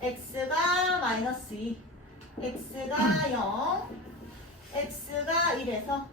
x가 마이너스 2, x가 0, x가 1에서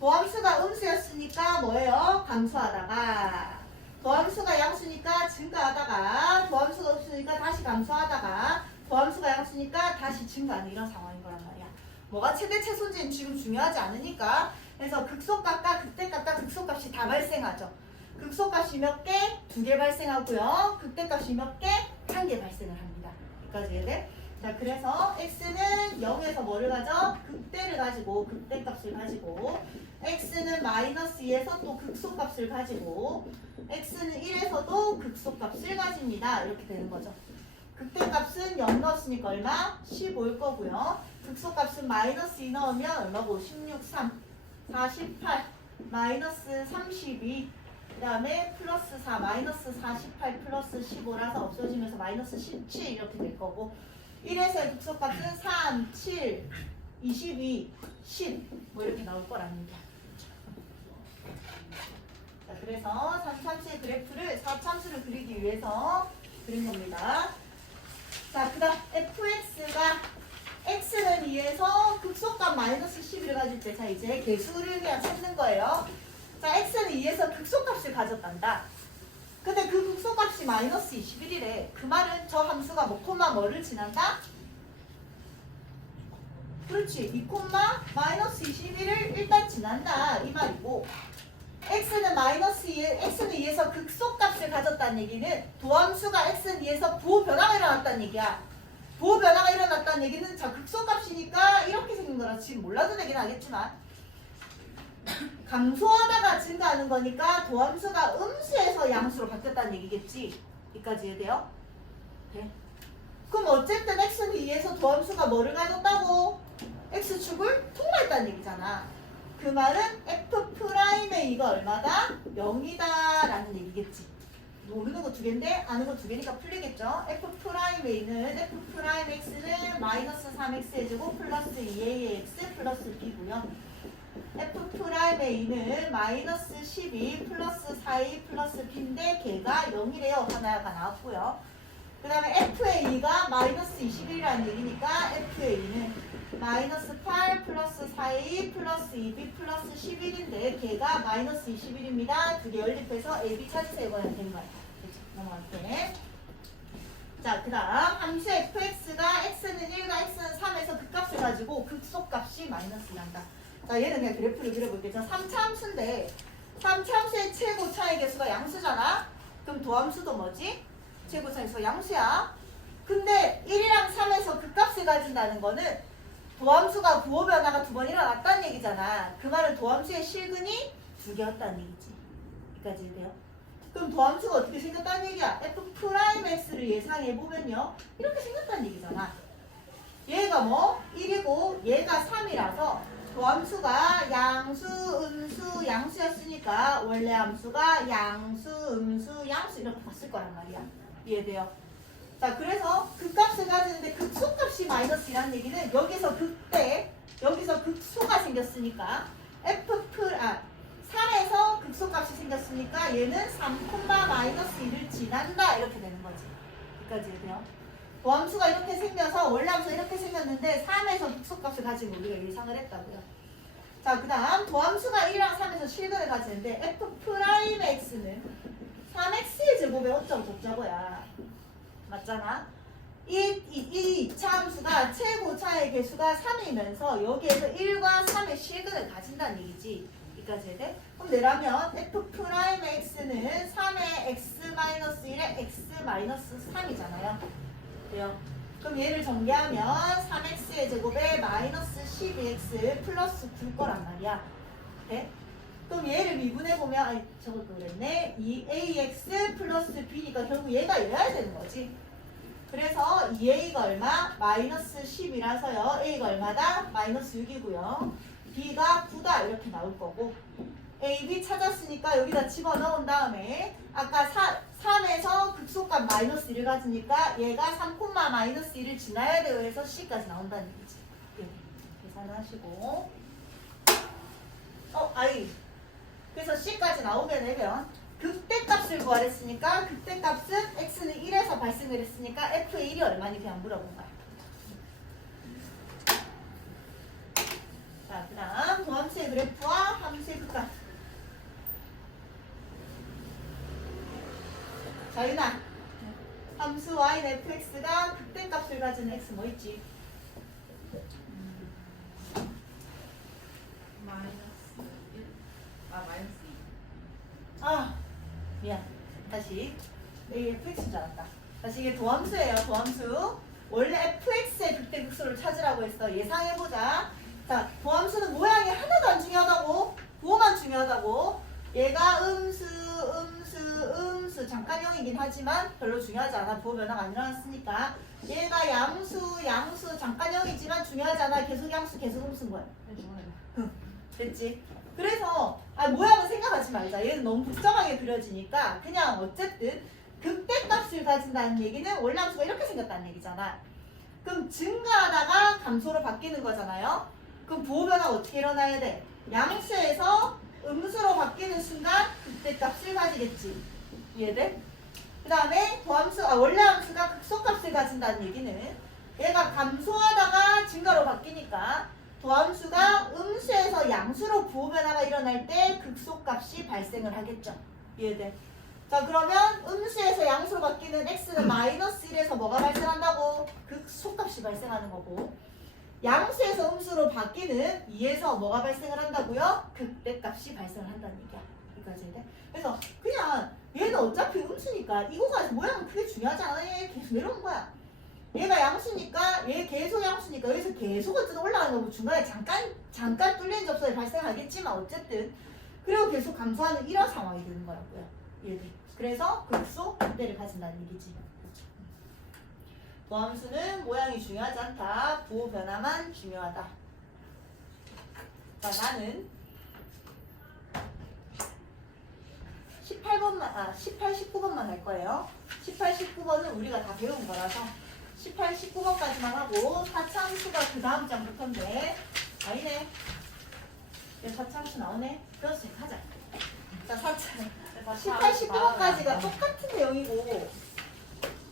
도함수가 음수였으니까 뭐예요? 감소하다가 도함수가 양수니까 증가하다가 도함수가 음수니까 다시 감소하다가 도함수가 양수니까 다시 증가하는 이런 상황인 거란 말이야. 뭐가 최대 최소인지는 지금 중요하지 않으니까. 그래서 극소값과 극대값과 극소값이 다 발생하죠. 극소값이 몇 개? 2개 발생하고요. 극대값이 몇 개? 1개 발생을 합니다. 여기까지 해야 돼? 자, 그래서 x는 0에서 뭐를 가져? 극대를 가지고 극대값을 가지고 x는 마이너스 2에서 또 극소값을 가지고 x는 1에서도 극소값을 가집니다. 이렇게 되는 거죠. 극대값은 0 넣었으니까 얼마? 15일 거고요. 극소값은 마이너스 2 넣으면 얼마고? 16, 3, 48, 마이너스 32, 그 다음에 플러스 4, 마이너스 48 플러스 15라서 없어지면서 마이너스 17 이렇게 될 거고 1에서의 극소값은 3, 7, 22, 10 뭐 이렇게 나올 거라는 얘기야. 자, 그래서 3참수의 그래프를 4참수를 그리기 위해서 그린 겁니다. 자, 그 다음 fx가 x는 2에서 극소값 마이너스 11을 가질 때 자, 이제 개수를 그냥 찾는 거예요. 자, x는 2에서 극소값을 가졌단다. 근데 그 극소값이 마이너스 21이래. 그 말은 저 함수가 뭐 콤마 뭐를 지난다? 그렇지. 2 콤마 마이너스 21을 일단 지난다. 이 말이고 x는 마이너스 2에 x는 2에서 극소값을 가졌다는 얘기는 도함수가 x는 2에서 부호 변화가 일어났다는 얘기야. 부호 변화가 일어났다는 얘기는 자 극소값이니까 이렇게 생긴 거라 지금 몰라도 되긴 하겠지만 감소하다가 증가하는 거니까 도함수가 음수에서 양수로 바뀌었다는 얘기겠지. 여기까지 이해돼요? 네. 그럼 어쨌든 x는 2에서 도함수가 뭐를 가졌다고? x축을 통과했다는 얘기잖아. 그 말은 f'의 2가 얼마다? 0이다 라는 얘기겠지. 모르는 거 두 개인데 아는 거 두 개니까 풀리겠죠? f'의 2는 f'x는 마이너스 3x의 제곱 플러스 2a의 x 플러스 b고요. f'의 2는 마이너스 12 플러스 4a 플러스 b인데 걔가 0이래요. 하나가 나왔고요. 그 다음에 f의 2가 마이너스 21이라는 얘기니까 f의 2는 마이너스 8 플러스 4a 플러스 2b 플러스 11인데 걔가 마이너스 21입니다. 두 개 연립해서 ab 찾으세요. 이거야 되는 거야. 그렇죠? 넘어갈게. 자, 그 다음 함수 fx가 x는 1과 x는 3에서 극값을 가지고 극소값이 마이너스 1한다. 자, 얘는 그냥 그래프를 그려볼게요. 자, 3차 함수인데 3차 함수의 최고 차의 개수가 양수잖아? 그럼 도함수도 뭐지? 최고 차의 개수가 양수야. 근데 1이랑 3에서 극값을 가진다는 거는 도함수가 부호 변화가 두 번 일어났다는 얘기잖아. 그 말은 도함수의 실근이 두 개였다는 얘기지. 여기까지 돼요? 그럼 도함수가 어떻게 생겼다는 얘기야? f'x를 예상해보면요. 이렇게 생겼다는 얘기잖아. 얘가 뭐? 1이고 얘가 3이라서 도함수가 양수, 음수, 양수였으니까 원래 함수가 양수, 음수, 양수 이렇게 봤을 거란 말이야. 이해돼요? 자, 그래서 극값을 가지는데 극소값이 마이너스라는 얘기는 여기서 극대, 여기서 극소가 생겼으니까 3에서 극소값이 생겼으니까 얘는 3, 마이너스 1을 지난다 이렇게 되는 거지. 여기까지 돼요? 도함수가 이렇게 생겨서 원래 함수가 이렇게 생겼는데 3에서 극소값을 가지고 우리가 예상을 했다고요. 자, 그 다음 도함수가 1이랑 3에서 실근을 가지는데 f'x는 3x의 제곱에 어쩌고 저쩌고야. 맞잖아? 이 2차 함수가 최고차의 개수가 3이면서 여기에서 1과 3의 실근을 가진다는 얘기지. 여기까지 해야 돼? 그럼 내라면 f'x는 3의 x-1의 x-3이잖아요. 돼요? 그럼 얘를 전개하면 3x의 제곱에 마이너스 12x 플러스 9일 거란 말이야. 돼? 그럼 얘를 미분해보면 아니 적을 거 그랬네. 2ax 플러스 b니까 결국 얘가 이래야 되는 거지. 그래서 2a가 얼마? 마이너스 10이라서요. a가 얼마다? 마이너스 6이고요. b가 9다 이렇게 나올 거고 a, b 찾았으니까 여기다 집어넣은 다음에 아까 3에서 극소값 마이너스 1을 가지니까 얘가 3, 마이너스 1을 지나야 돼요 해서 c까지 나온다는 얘기지. 예, 계산을 하시고 그래서 c까지 나오게 되면 극대값을 구하랬으니까 극대값은 x는 1에서 발생을 했으니까 f의 1이 얼마니 그냥 물어본 거야. 자, 그 다음 도함수의 그래프와 함수의 극값. 자, 유나 함수 y는 fx가 극대값을 가진 x 뭐 있지? 마이너스 1. 마이너스 2. 미안. 다시. 이게 fx인 줄 알았다. 다시 이게 도함수예요. 도함수. 원래 fx의 극대 극소를 찾으라고 했어. 예상해보자. 자, 도함수는 모양이 하나도 안 중요하다고. 부호만 중요하다고. 얘가 음수 잠깐형이긴 하지만 별로 중요하지 않아. 부호 변화가 안 일어났으니까. 얘가 양수 잠깐형이지만 중요하지 않아. 계속 양수 계속 음수인 거야. 됐지? 그래서 모양은 생각하지 말자. 얘는 너무 복잡하게 그려지니까 그냥 어쨌든 극대값을 가진다는 얘기는 원래 함수가 이렇게 생겼다는 얘기잖아. 그럼 증가하다가 감소로 바뀌는 거잖아요. 그럼 부호 변화가 어떻게 일어나야 돼? 양수에서 음수로 바뀌는 순간 극대값을 가지겠지. 이해돼? 그 다음에 도함수 원래 함수가 극소값을 가진다는 얘기는 얘가 감소하다가 증가로 바뀌니까 도함수가 음수에서 양수로 부호 변화가 일어날 때 극소값이 발생을 하겠죠. 이해돼? 자, 그러면 음수에서 양수로 바뀌는 x는 마이너스 1에서 뭐가 발생한다고? 극소값이 발생하는 거고 양수에서 음수로 바뀌는 2에서 뭐가 발생을 한다고요? 극대값이 발생을 한다는 얘기야. 여기까지 해야 돼? 그래서 그냥 얘는 어차피 음수니까 이거 가지고 모양은 크게 중요하지 않아. 얘 계속 내려온 거야. 얘가 양수니까 얘 계속 양수니까 여기서 계속 어쨌든 올라가는 거고 중간에 잠깐 뚫리는 접선이 발생하겠지만 어쨌든 그리고 계속 감소하는 이런 상황이 되는 거라고요. 얘들. 그래서 극소 극대를 가진다는 얘기지. 도함수는 모양이 중요하지 않다. 부호 변화만 중요하다. 자, 나는 18, 19번만 할 거예요. 18, 19번은 우리가 다 배운 거라서 18, 19번까지만 하고 4차함수가 그 다음 장부터인데 아니네. 4차함수 나오네. 그렇습니다. 하자. 자, 18, 19번까지가 똑같은 내용이고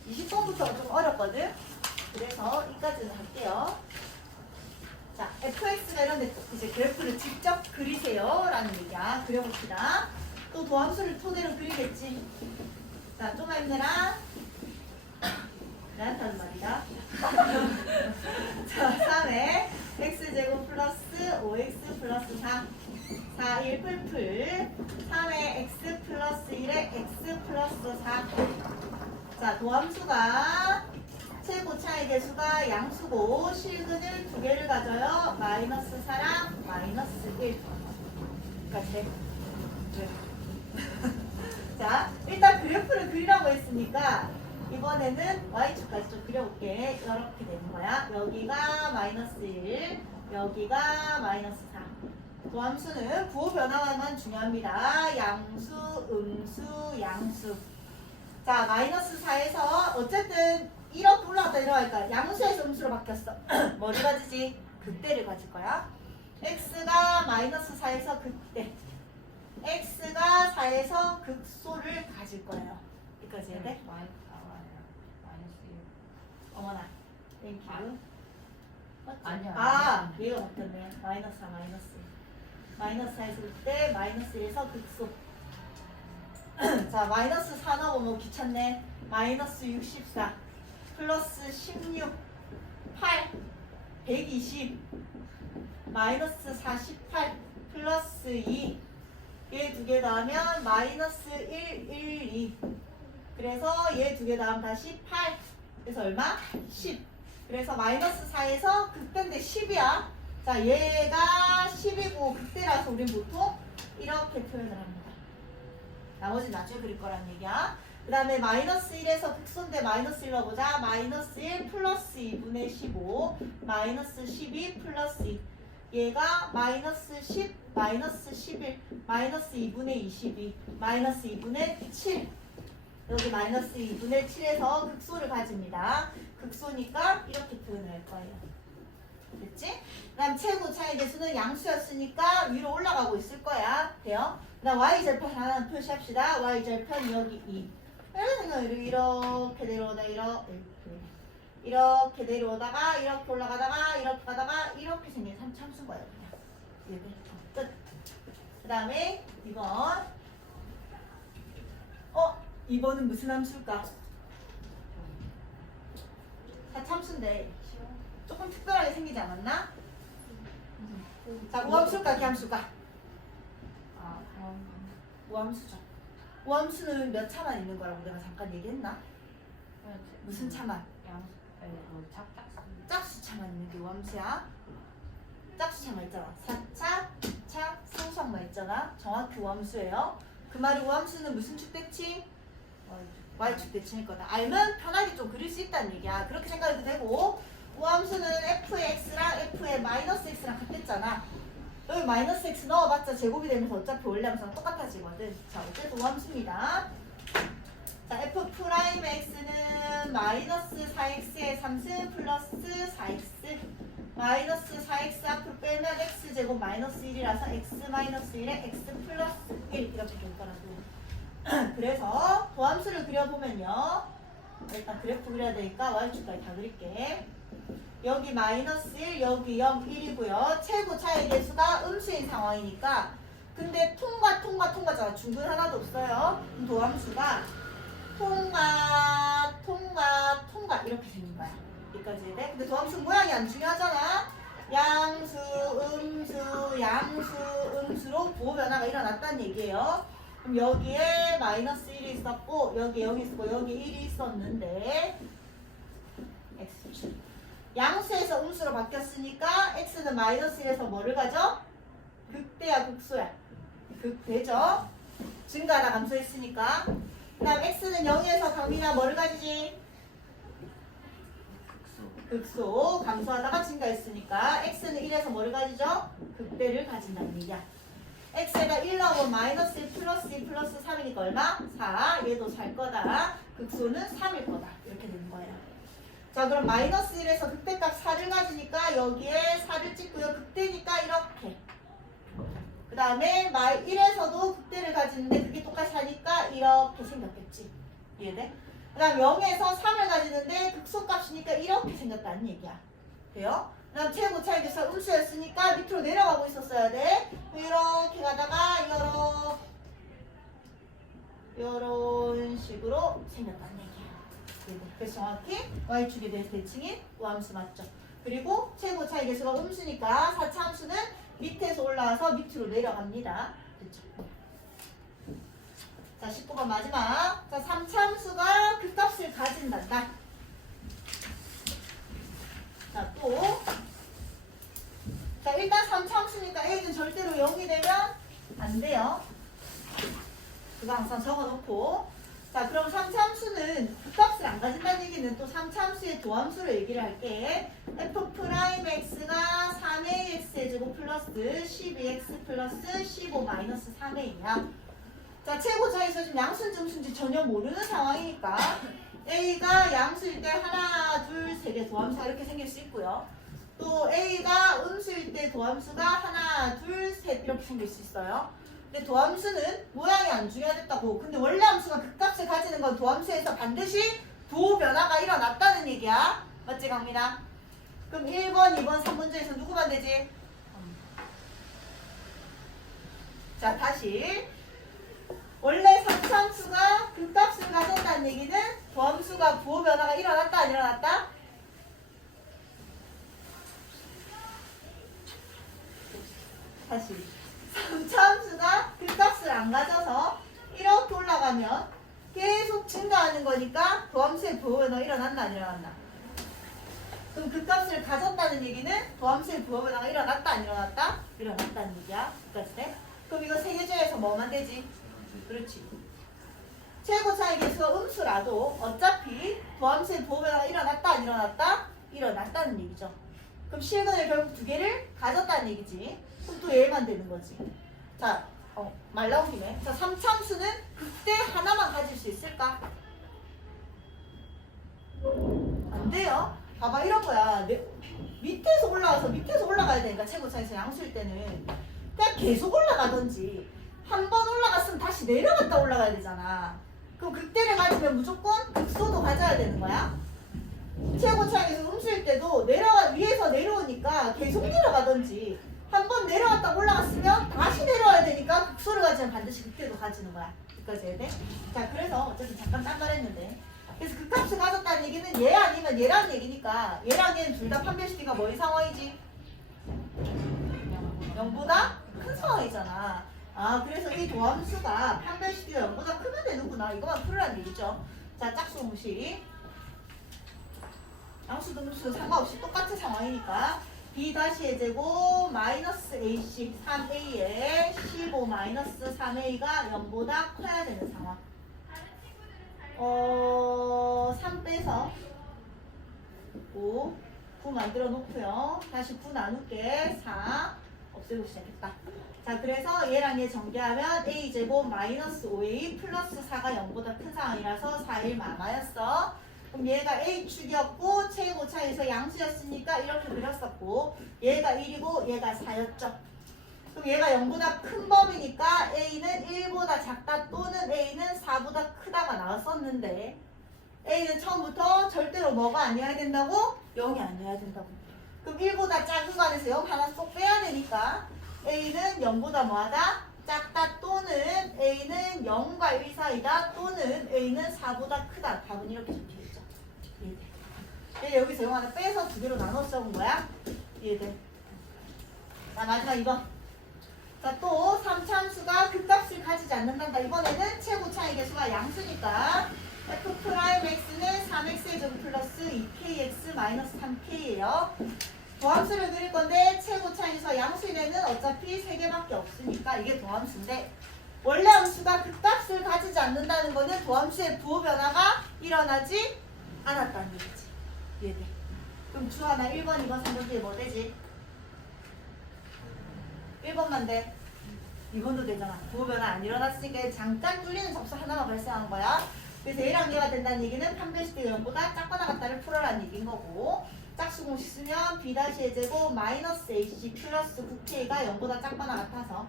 20번부터가 좀 어렵거든. 그래서 이까지는 할게요. 자, fx가 이런데 이제 그래프를 직접 그리세요 라는 얘기야. 그려봅시다. 또 도함수를 토대로 그리겠지. 자, 좀만 힘내라. 나한테 하는 말이다. 자, 3에 x제곱 플러스 5x 플러스 4 4, 1 풀풀 3에 x 플러스 1에 x 플러스 4 자, 도함수가 최고 차의 개수가 양수고 실근을 두 개를 가져요. 마이너스 4랑 마이너스 1 까지. 자, 일단 그래프를 그리라고 했으니까 이번에는 y축까지 좀 그려볼게. 이렇게 되는 거야. 여기가 마이너스 1, 여기가 마이너스 4. 도함수는 부호 변화만 중요합니다. 양수, 음수, 양수. 자, 마이너스 4에서 어쨌든 이렇게 올라갔다 내려가니까 양수에서 음수로 바뀌었어. 뭐를 가지지? 극대를 가질 거야. x가 마이너스 4에서 극대. x가 4에서 극소를 가질 거예요. 여기까지 해야 돼? 어머나. 땡큐. 맞지? 아니야. 얘가 바뀌었네. 마이너스 4, 마이너스 1. 마이너스 4에서 극대, 마이너스 1에서 극소. 자, 마이너스 4 넣으면 귀찮네. 마이너스 64 플러스 16 8 120 마이너스 48 플러스 2 얘 두 개 더하면 마이너스 1 1 2 그래서 얘 두 개 더하면 다시 8 그래서 얼마? 10 그래서 마이너스 4에서 극대인데 10이야. 자, 얘가 10이고 극대라서 우린 보통 이렇게 표현을 합니다. 나머지는 나중에 그릴 거란 얘기야. 그 다음에 마이너스 1에서 극소인데 마이너스 1 넣어보자. 마이너스 1 플러스 2분의 15 마이너스 12 플러스 2 얘가 마이너스 10 마이너스 11 마이너스 2분의 22 마이너스 2분의 7 여기 마이너스 2분의 7에서 극소를 가집니다. 극소니까 이렇게 표현을 할 거예요. 됐지? 그 다음 최고 차의 개수는 양수였으니까 위로 올라가고 있을 거야. 돼요? 그 다음 y절편 하나 표시합시다. y절편 여기 2 이렇게 내려오다 이렇게 내려오다가 이렇게 올라가다가 이렇게 가다가 이렇게 생긴 참수인 거예요. 그냥 끝. 그 다음에 2번 2번은 무슨 함수일까? 다 참수인데 조금 특별하게 생기지 않았나? 자, 우함수일까 기함수일까? 우함수죠. 우함수는 몇 차만 있는 거라고 내가 잠깐 얘기했나? 무슨 차만? 짝수 차만 있는 게 우함수야. 짝수 차만 있잖아. 4차, 2차, 상수항만 있잖아. 정확히 우함수예요. 그 말이 우함수는 무슨 축대칭? y축대칭일 거다. 알면 편하게 좀 그릴 수 있다는 얘기야. 그렇게 생각해도 되고 우함수는 f의 x랑 f의 마이너스 x랑 같았잖아. 여기 마이너스 x 넣어봤자 제곱이 되면서 어차피 원래 함수랑 똑같아지거든. 자, 어쨌든 우함수입니다. 자, f'x는 마이너스 4x의 3승 플러스 4x 마이너스 4x 앞으로 빼면 x제곱 마이너스 1이라서 x 마이너스 1에 x 플러스 1 이렇게 될 거라고. 그래서 도함수를 그려보면요. 일단 그래프 그려야 되니까 y축까지 다 그릴게. 여기 마이너스 1, 여기 0, 1이고요. 최고 차의 개수가 음수인 상황이니까 근데 통과잖아. 중근 하나도 없어요. 그럼 도함수가 통과 이렇게 생긴 거야. 여기까지 해야 돼. 근데 도함수 모양이 안 중요하잖아. 양수, 음수로 부호 변화가 일어났다는 얘기예요. 그럼 여기에 마이너스 1이 있었고 여기 0이 있었고 여기 1이 있었는데 x축. 양수에서 음수로 바뀌었으니까 x는 마이너스 1에서 뭐를 가져? 극대야 극소야? 극대죠. 증가하다 감소했으니까. 그 다음 x는 0에서 강민아 뭐를 가지지? 극소. 감소하다가 증가했으니까 x는 1에서 뭐를 가지죠? 극대를 가진다는 얘기야. x에다 1 넣으면 마이너스 1 플러스 2 플러스 3이니까 얼마? 4. 얘도 살 거다. 극소는 3일 거다. 이렇게 되는 거예요. 자, 그럼 마이너스 1에서 극대값 4를 가지니까 여기에 4를 찍고요. 극대니까 이렇게. 그 다음에 1에서도 극대를 가지는데 그게 똑같이 하니까 이렇게 생겼겠지. 이해돼? 그 다음 0에서 3을 가지는데 극소값이니까 이렇게 생겼다는 얘기야. 돼요? 그 다음 최고 차이에서 음수였으니까 밑으로 내려가고 있었어야 돼. 이렇게 가다가 이런 식으로 생겼다는 얘기야. 그래서 정확히 y축에 대해서 대칭인 우함수 맞죠? 그리고 최고 차이 계수가 음수니까 4차 함수는 밑에서 올라와서 밑으로 내려갑니다. 그렇죠? 자, 19번 마지막. 자, 3차 함수가 그 값을 가진단다. 자, 또. 자, 일단 3차 함수니까 a는 절대로 0이 되면 안 돼요. 그거 항상 적어놓고. 자, 그럼 3차 함수는 그 값을 안 가진다는 얘기는 또 3차 함수의 도함수로 얘기를 할게. f'x가 3ax의 제곱 플러스 12x 플러스 15 마이너스 3a야. 자, 최고차에서 지금 양수인지 음수인지 전혀 모르는 상황이니까 a가 양수일 때 하나, 둘, 세 개 도함수가 이렇게 생길 수 있고요. 또 a가 음수일 때 도함수가 하나, 둘, 셋 이렇게 생길 수 있어요. 근데 도함수는 모양이 안 중요하겠다고. 근데 원래 함수가 극값을 가지는 건 도함수에서 반드시 도 변화가 일어났다는 얘기야. 맞지, 강민아? 그럼 1번, 2번, 3번 중에서 누구만 되지? 자, 다시. 원래 3차 함수가 극값을 가졌다는 얘기는 도함수가 부호 변화가 일어났다, 안 일어났다? 다시. 3차 함수가 극값을 안 가져서 이렇게 올라가면 계속 증가하는 거니까 도함수의 부호 변화가 일어난다, 안 일어났나? 그럼 극값을 가졌다는 얘기는 도함수의 부호 변화가 일어났다, 안 일어났다? 일어났다는 얘기야. 여기까지 돼? 그럼 이거 세 개 중에서 뭐만 되지? 그렇지. 최고 차이 계수가 음수라도 어차피 도함수의 부호 변화가 일어났다, 안 일어났다? 일어났다는 얘기죠. 그럼 실근을 결국 두 개를 가졌다는 얘기지. 그럼 또 얘만 되는 거지. 자, 말 나온 김에. 자, 3차 함수는 극대 하나만 가질 수 있을까? 안 돼요. 봐봐, 이런 거야. 밑에서 올라가야 되니까 최고 차이에서 양수일 때는 그냥 계속 올라가든지 한 번 올라갔으면 다시 내려갔다 올라가야 되잖아. 그럼 극대를 가지면 무조건 극소도 가져야 되는 거야. 최고 차이에서 음수일 때도 위에서 내려오니까 계속 내려가든지 한 번 내려갔다 올라갔으면 다시 내려와야 되니까 극소를 가지면 반드시 극대도 가지는 거야. 여기까지 해야 돼? 자, 그래서 어쨌든 잠깐 딴말했는데 그래서 극값을 가졌다는 얘기는 얘 아니면 얘라는 얘기니까 얘랑 얘는 둘 다 판별시기가 뭐인 상황이지? 0보다 큰 상황이잖아. 아, 그래서 이 도함수가 판별시기가 0보다 크면 되는구나. 이거만 풀으라는 얘기죠. 자, 짝수 공식. 양수도 음수도 상관없이 똑같은 상황이니까 b-의 제곱 마이너스 ac 3a에 15 마이너스 3a가 0보다 커야 되는 상황. 3 빼서 9 만들어 놓고요. 다시 9 나눌게. 4 없애고 시작했다. 자, 그래서 얘랑 얘 전개하면 a제곱 마이너스 5a 플러스 4가 0보다 큰 상황이라서 4일 마마였어. 그럼 얘가 a축이었고 최고 차이에서 양수였으니까 이렇게 그렸었고 얘가 1이고 얘가 4였죠. 그럼 얘가 0보다 큰 범위니까 a는 1보다 작다 또는 a는 4보다 크다가 나왔었는데 a는 처음부터 절대로 뭐가 아니어야 된다고? 0이 아니어야 된다고. 그럼 1보다 작은 거 안에서 0 하나 쏙 빼야 되니까 a는 0보다 뭐하다? 작다 또는 a는 0과 1 사이다 또는 a는 4보다 크다. 답은 이렇게 적혀있죠. 이해돼? 여기서 0 하나 빼서 두 개로 나눠 써본 거야. 이해돼? 자, 마지막 2번. 자, 또 3차 함수가 극값을 가지지 않는단다. 이번에는 최고 차이 계수가 양수니까 f 프라임 x는 3x의 제곱 플러스 2kx 마이너스 3k예요. 도함수를 그릴 건데 최고 차이서 양수에는 어차피 3개밖에 없으니까 이게 도함수인데 원래 함수가 극값을 가지지 않는다는 거는 도함수의 부호 변화가 일어나지 않았다는 얘기지. 얘들. 그럼 주 하나 1번, 2번, 3번 뒤에 뭐 되지? 1번만 돼. 2번도 되잖아. 부호 변화 안 일어났으니까 잠깐 뚫리는 접수 하나가 발생한 거야. 그래서 A랑 얘가 된다는 얘기는 판별시대가 0보다 작거나 같다를 풀어라는 얘기인 거고 짝수 공식 쓰면 B-의 제곱 마이너스 AC 플러스 9K가 0보다 작거나 같아서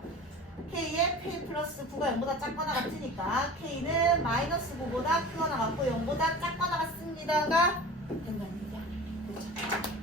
K의 K 플러스 9가 0보다 작거나 같으니까 K는 마이너스 9보다 크거나 같고 0보다 작거나 같습니다가 된다는 얘기야. 그렇죠?